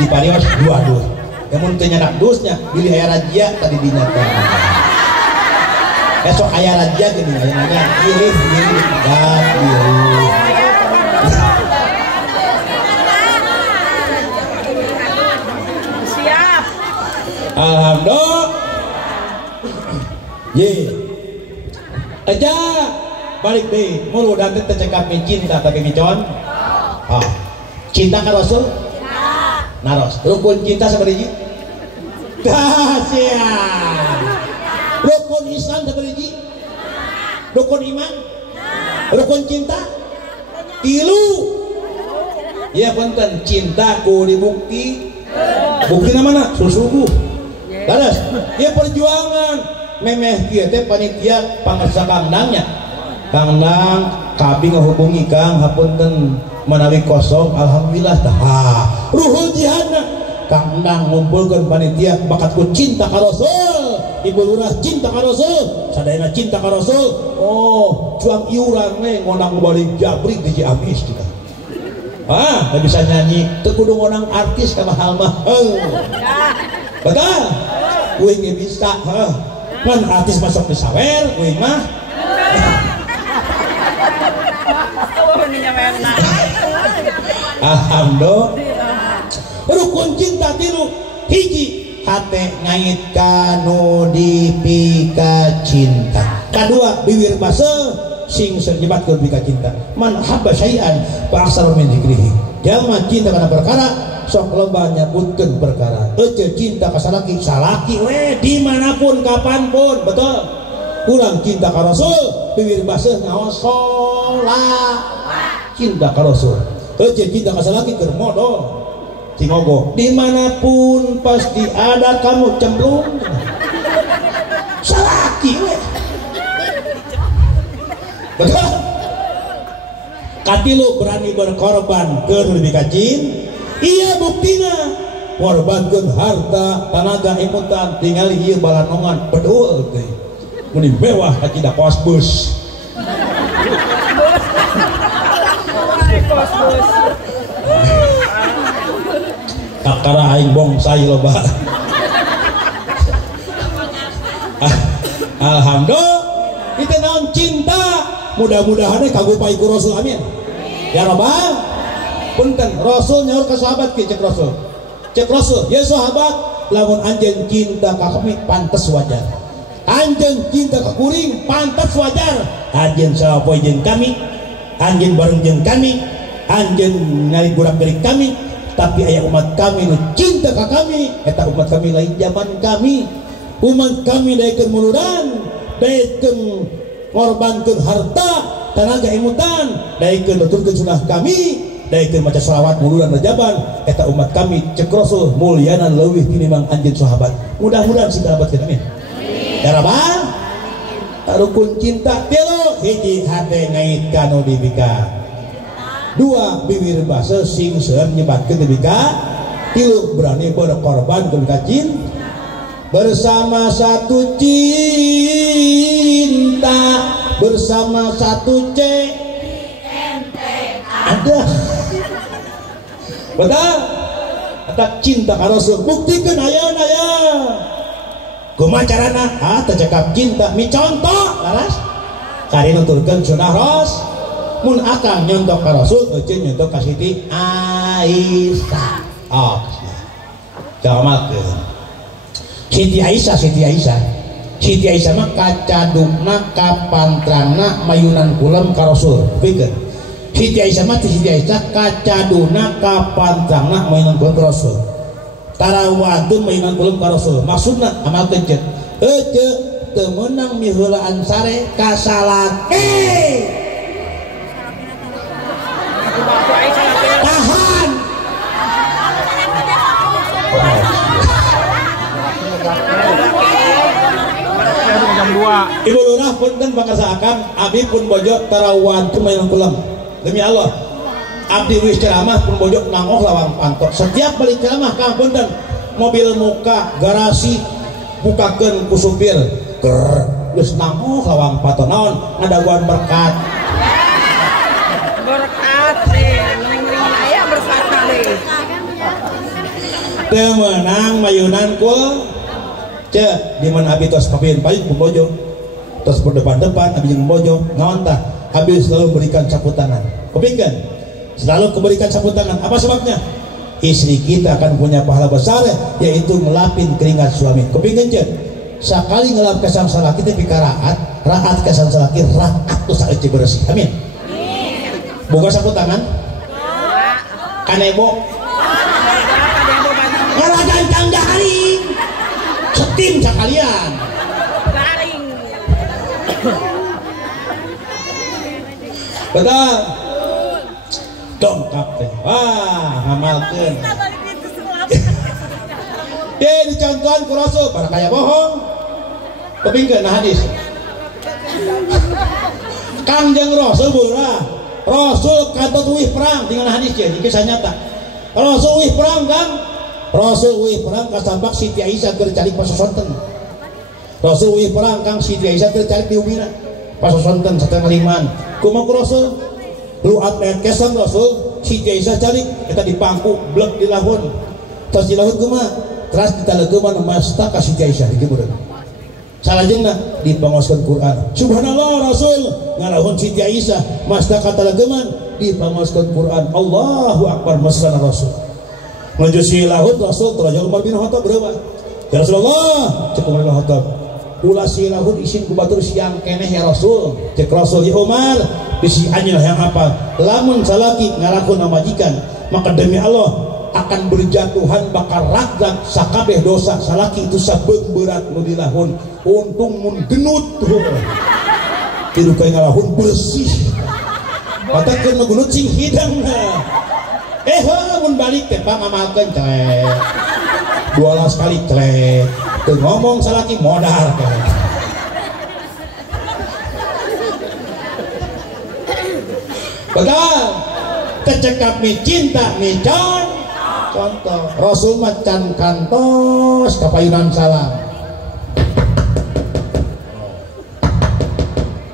di parios 2 dus namun nyadak dusnya pilih aya razia tadi dinyatakan esok aya razia gini nanya pilih siap alhamdulillah ye aja balik deh mulu dan teh cekap cinta tapi ngicon cinta ka Rasul naros rukun cinta sabaraha dahsyat rukun Islam sabaraha rukun iman Rukun cinta tilu. Ya punten, cintaku dibukti. Bukti mana? Susugu. Laras, ya perjuangan. Memeh kieu teh panitia pangarsa kangdangnya. Kangdang kabi ngahubungi Kang hapunten menawi kosong alhamdulillah tah. Ruhul jihadna. Kangdang ngumpulkeun panitia bakatku cinta ka Rasul. Ibu lurah cinta ka Rasul, sadayana cinta ka Rasul. Oh, cuang iuran we ngonang balik jabrik di Ciamis kita. Gak bisa nyanyi, teu kudu ngonang artis ka mahal-mahal. Betul? Uing ge bisa, kan artis masuk di sawer, uing mah. Alhamdulillah. Rukun cinta tilu hiji hate ngait kanu dipika cinta. Kedua bibir basa sing serjebat ke bika cinta. Man habba syai'an fa aksara min dzikrihi. Jalma cinta kana perkara sok loba nyebutkeun perkara. Ece cinta ka salaki we dimanapun kapanpun. Betul. Kurang cinta ka Rasul bibir basa ngaos sholat. Cinta ka Rasul. Ece cinta ka salaki keur modal. Cingogo dimanapun pasti ada kamu cemplung. Salaki we. Betul. Katilu berani berkorban keur lebih kacin. Iya buktina korbankeun harta tanaga imutan tingali ieu balanongan bedul teh. Muni mewah kacida kos bus. Kakara aing bongsai loba. Alhamdulillah kita naon cinta. Mudah-mudahan kagupai ku Rasul, amin. Ya Rabbal. Punten Rasul nyaur ke sahabat ke cek Rasul. Cek Rasul, ya sahabat, lamun anjeun cinta ka kami pantes wajar. Anjeun cinta ka kuring pantes wajar. Anjeun sapoe jeung kami, anjeun bareng jeung kami, anjeun ngali gurak-gurik kami, tapi aya umat kami nu cinta ka kami, eta umat kami lain zaman kami. Umat kami daekeun muludan, daekeun ngorbankeun harta tanaga imutan, daekeun nuturkeun sunah kami, daekeun maca shalawat muludan rajaban. Eta umat kami cek Rasul mulyana leuwih tinimbang anjeun sahabat. Mudah-mudahan sing dapatkeun, amin. Ya Rabbal. Rukun cinta tilu hiji hate ngait kanu dibika. Dua bibir basa sing seueur nyebatkeun dibika. Tilu berani berkorban keur kacin. Bersama satu cinta, bersama satu ada. Betul? Kata cinta ka Rasul buktikan ayeuna ya. Kumaha carana? Tecekap cinta mi contoh laras. Kari nuturkeun sunah Ras. Mun akang nyontok ka Rasul, euceun nyontok ka Siti Aisyah. Jamakeun. Siti Aisyah mah kacadukna kapantrana mayunan kulam ka Rasul. Pikir Siti Aisyah mah Siti Aisyah kacaduna kapantrana mayunan kulam ka Rasul. Tarawatun mayunan kulam ka Rasul. Maksudna amal kencet. Teu meunang miheulaan sare ka salake. Tahan. Ibu lurah punten pakasa akam abdi pun bojok tarawan tu mayang kulam. Demi Allah abdi wis ceramah pun bojok nangoh lawang pantok. Setiap balik ceramah kang punten mobil muka garasi bukakeun ku supir ker geus nangoh lawang pantok naon ngadaguan berkat ring-ring aya berkat kali teu meunang mayunan kul cek di mana abi tos papieun paling pembojong tos berdepan-depan abi jeung pembojong naon tah abi selalu memberikan sapu tangan. Kepingkan selalu memberikan sapu tangan. Apa sebabnya? Istri kita akan punya pahala besar yaitu ngelapin keringat suami. Kepingkan cek sekali ngelap ke sang salaki tapi raat ke sang salaki raat tuh sakit bersih. Amin. Buka sapu tangan kanebo ngalagan garing setim sekalian Betul. Dongkap teh. Wah, ngamalkeun. Dia dicontohan ku Rasul, pada kaya bohong. Kepingkeun hadis. Kangjeng Rasul beurah. Rasul kantot wih perang dengan hadis jadi kisah nyata. Rasul wih perang kan? Rasul wih perang kasabak Siti Aisyah keur calik pasosonten. Rasul wih perang kang Siti Aisyah keur calik di umina. Pasosonten satengah liman. Kumaha Rasul? Lu atlet kesan Rasul Siti Aisyah calik eta dipangku blek di lahun. Terus di lahun kumaha? Terus ditaleukeuman masta ka Siti Aisyah dikibureun. Salajengna dipangoskeun Quran. Subhanallah Rasul ngalahun Siti Aisyah masta kataleukeuman dipangoskeun Quran. Allahu akbar masana Rasul. Menuju lahut Rasul Raja Umar bin Khattab berapa? Ya Rasulullah, cek Umar bin Khattab. Ulah si lahut isin ku batur siang keneh ya Rasul. Cek Rasul ya Umar, bisi anjeun yang apa? Lamun salaki ngalakun majikan, maka demi Allah akan berjatuhan bakal ragdak sakabeh dosa salaki itu sabeung berat nu dilahun. Untung mun genut tuh. Tilu kaya ngalahun bersih. Patakeun mah genut sing hidangna. Mun balik teh Pak ngamalkeun celek 12 kali celek teu ngomong salaki modar teh betul tecekap mi cinta mi contoh Rasul macan kantos kapayunan salam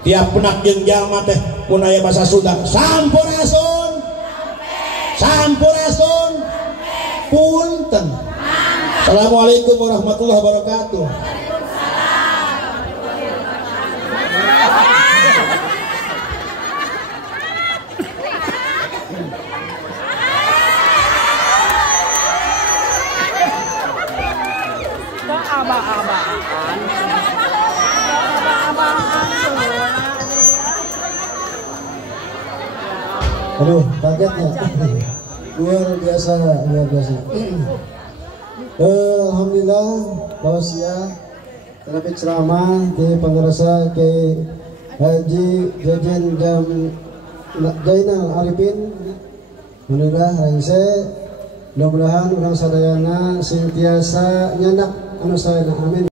tiap penak jeung jalma teh mun aya basa Sunda sampurasun sampurasun punten. Assalamualaikum warahmatullahi wabarakatuh. Aduh, kagetnya. Luar biasa. Alhamdulillah, Bawasia terapit ceramah di Pangerasa ke Haji Jajan Jainal Arifin. Alhamdulillah, Raise. Mudah-mudahan orang sadayana sentiasa nyandak anu sadayana. Amin.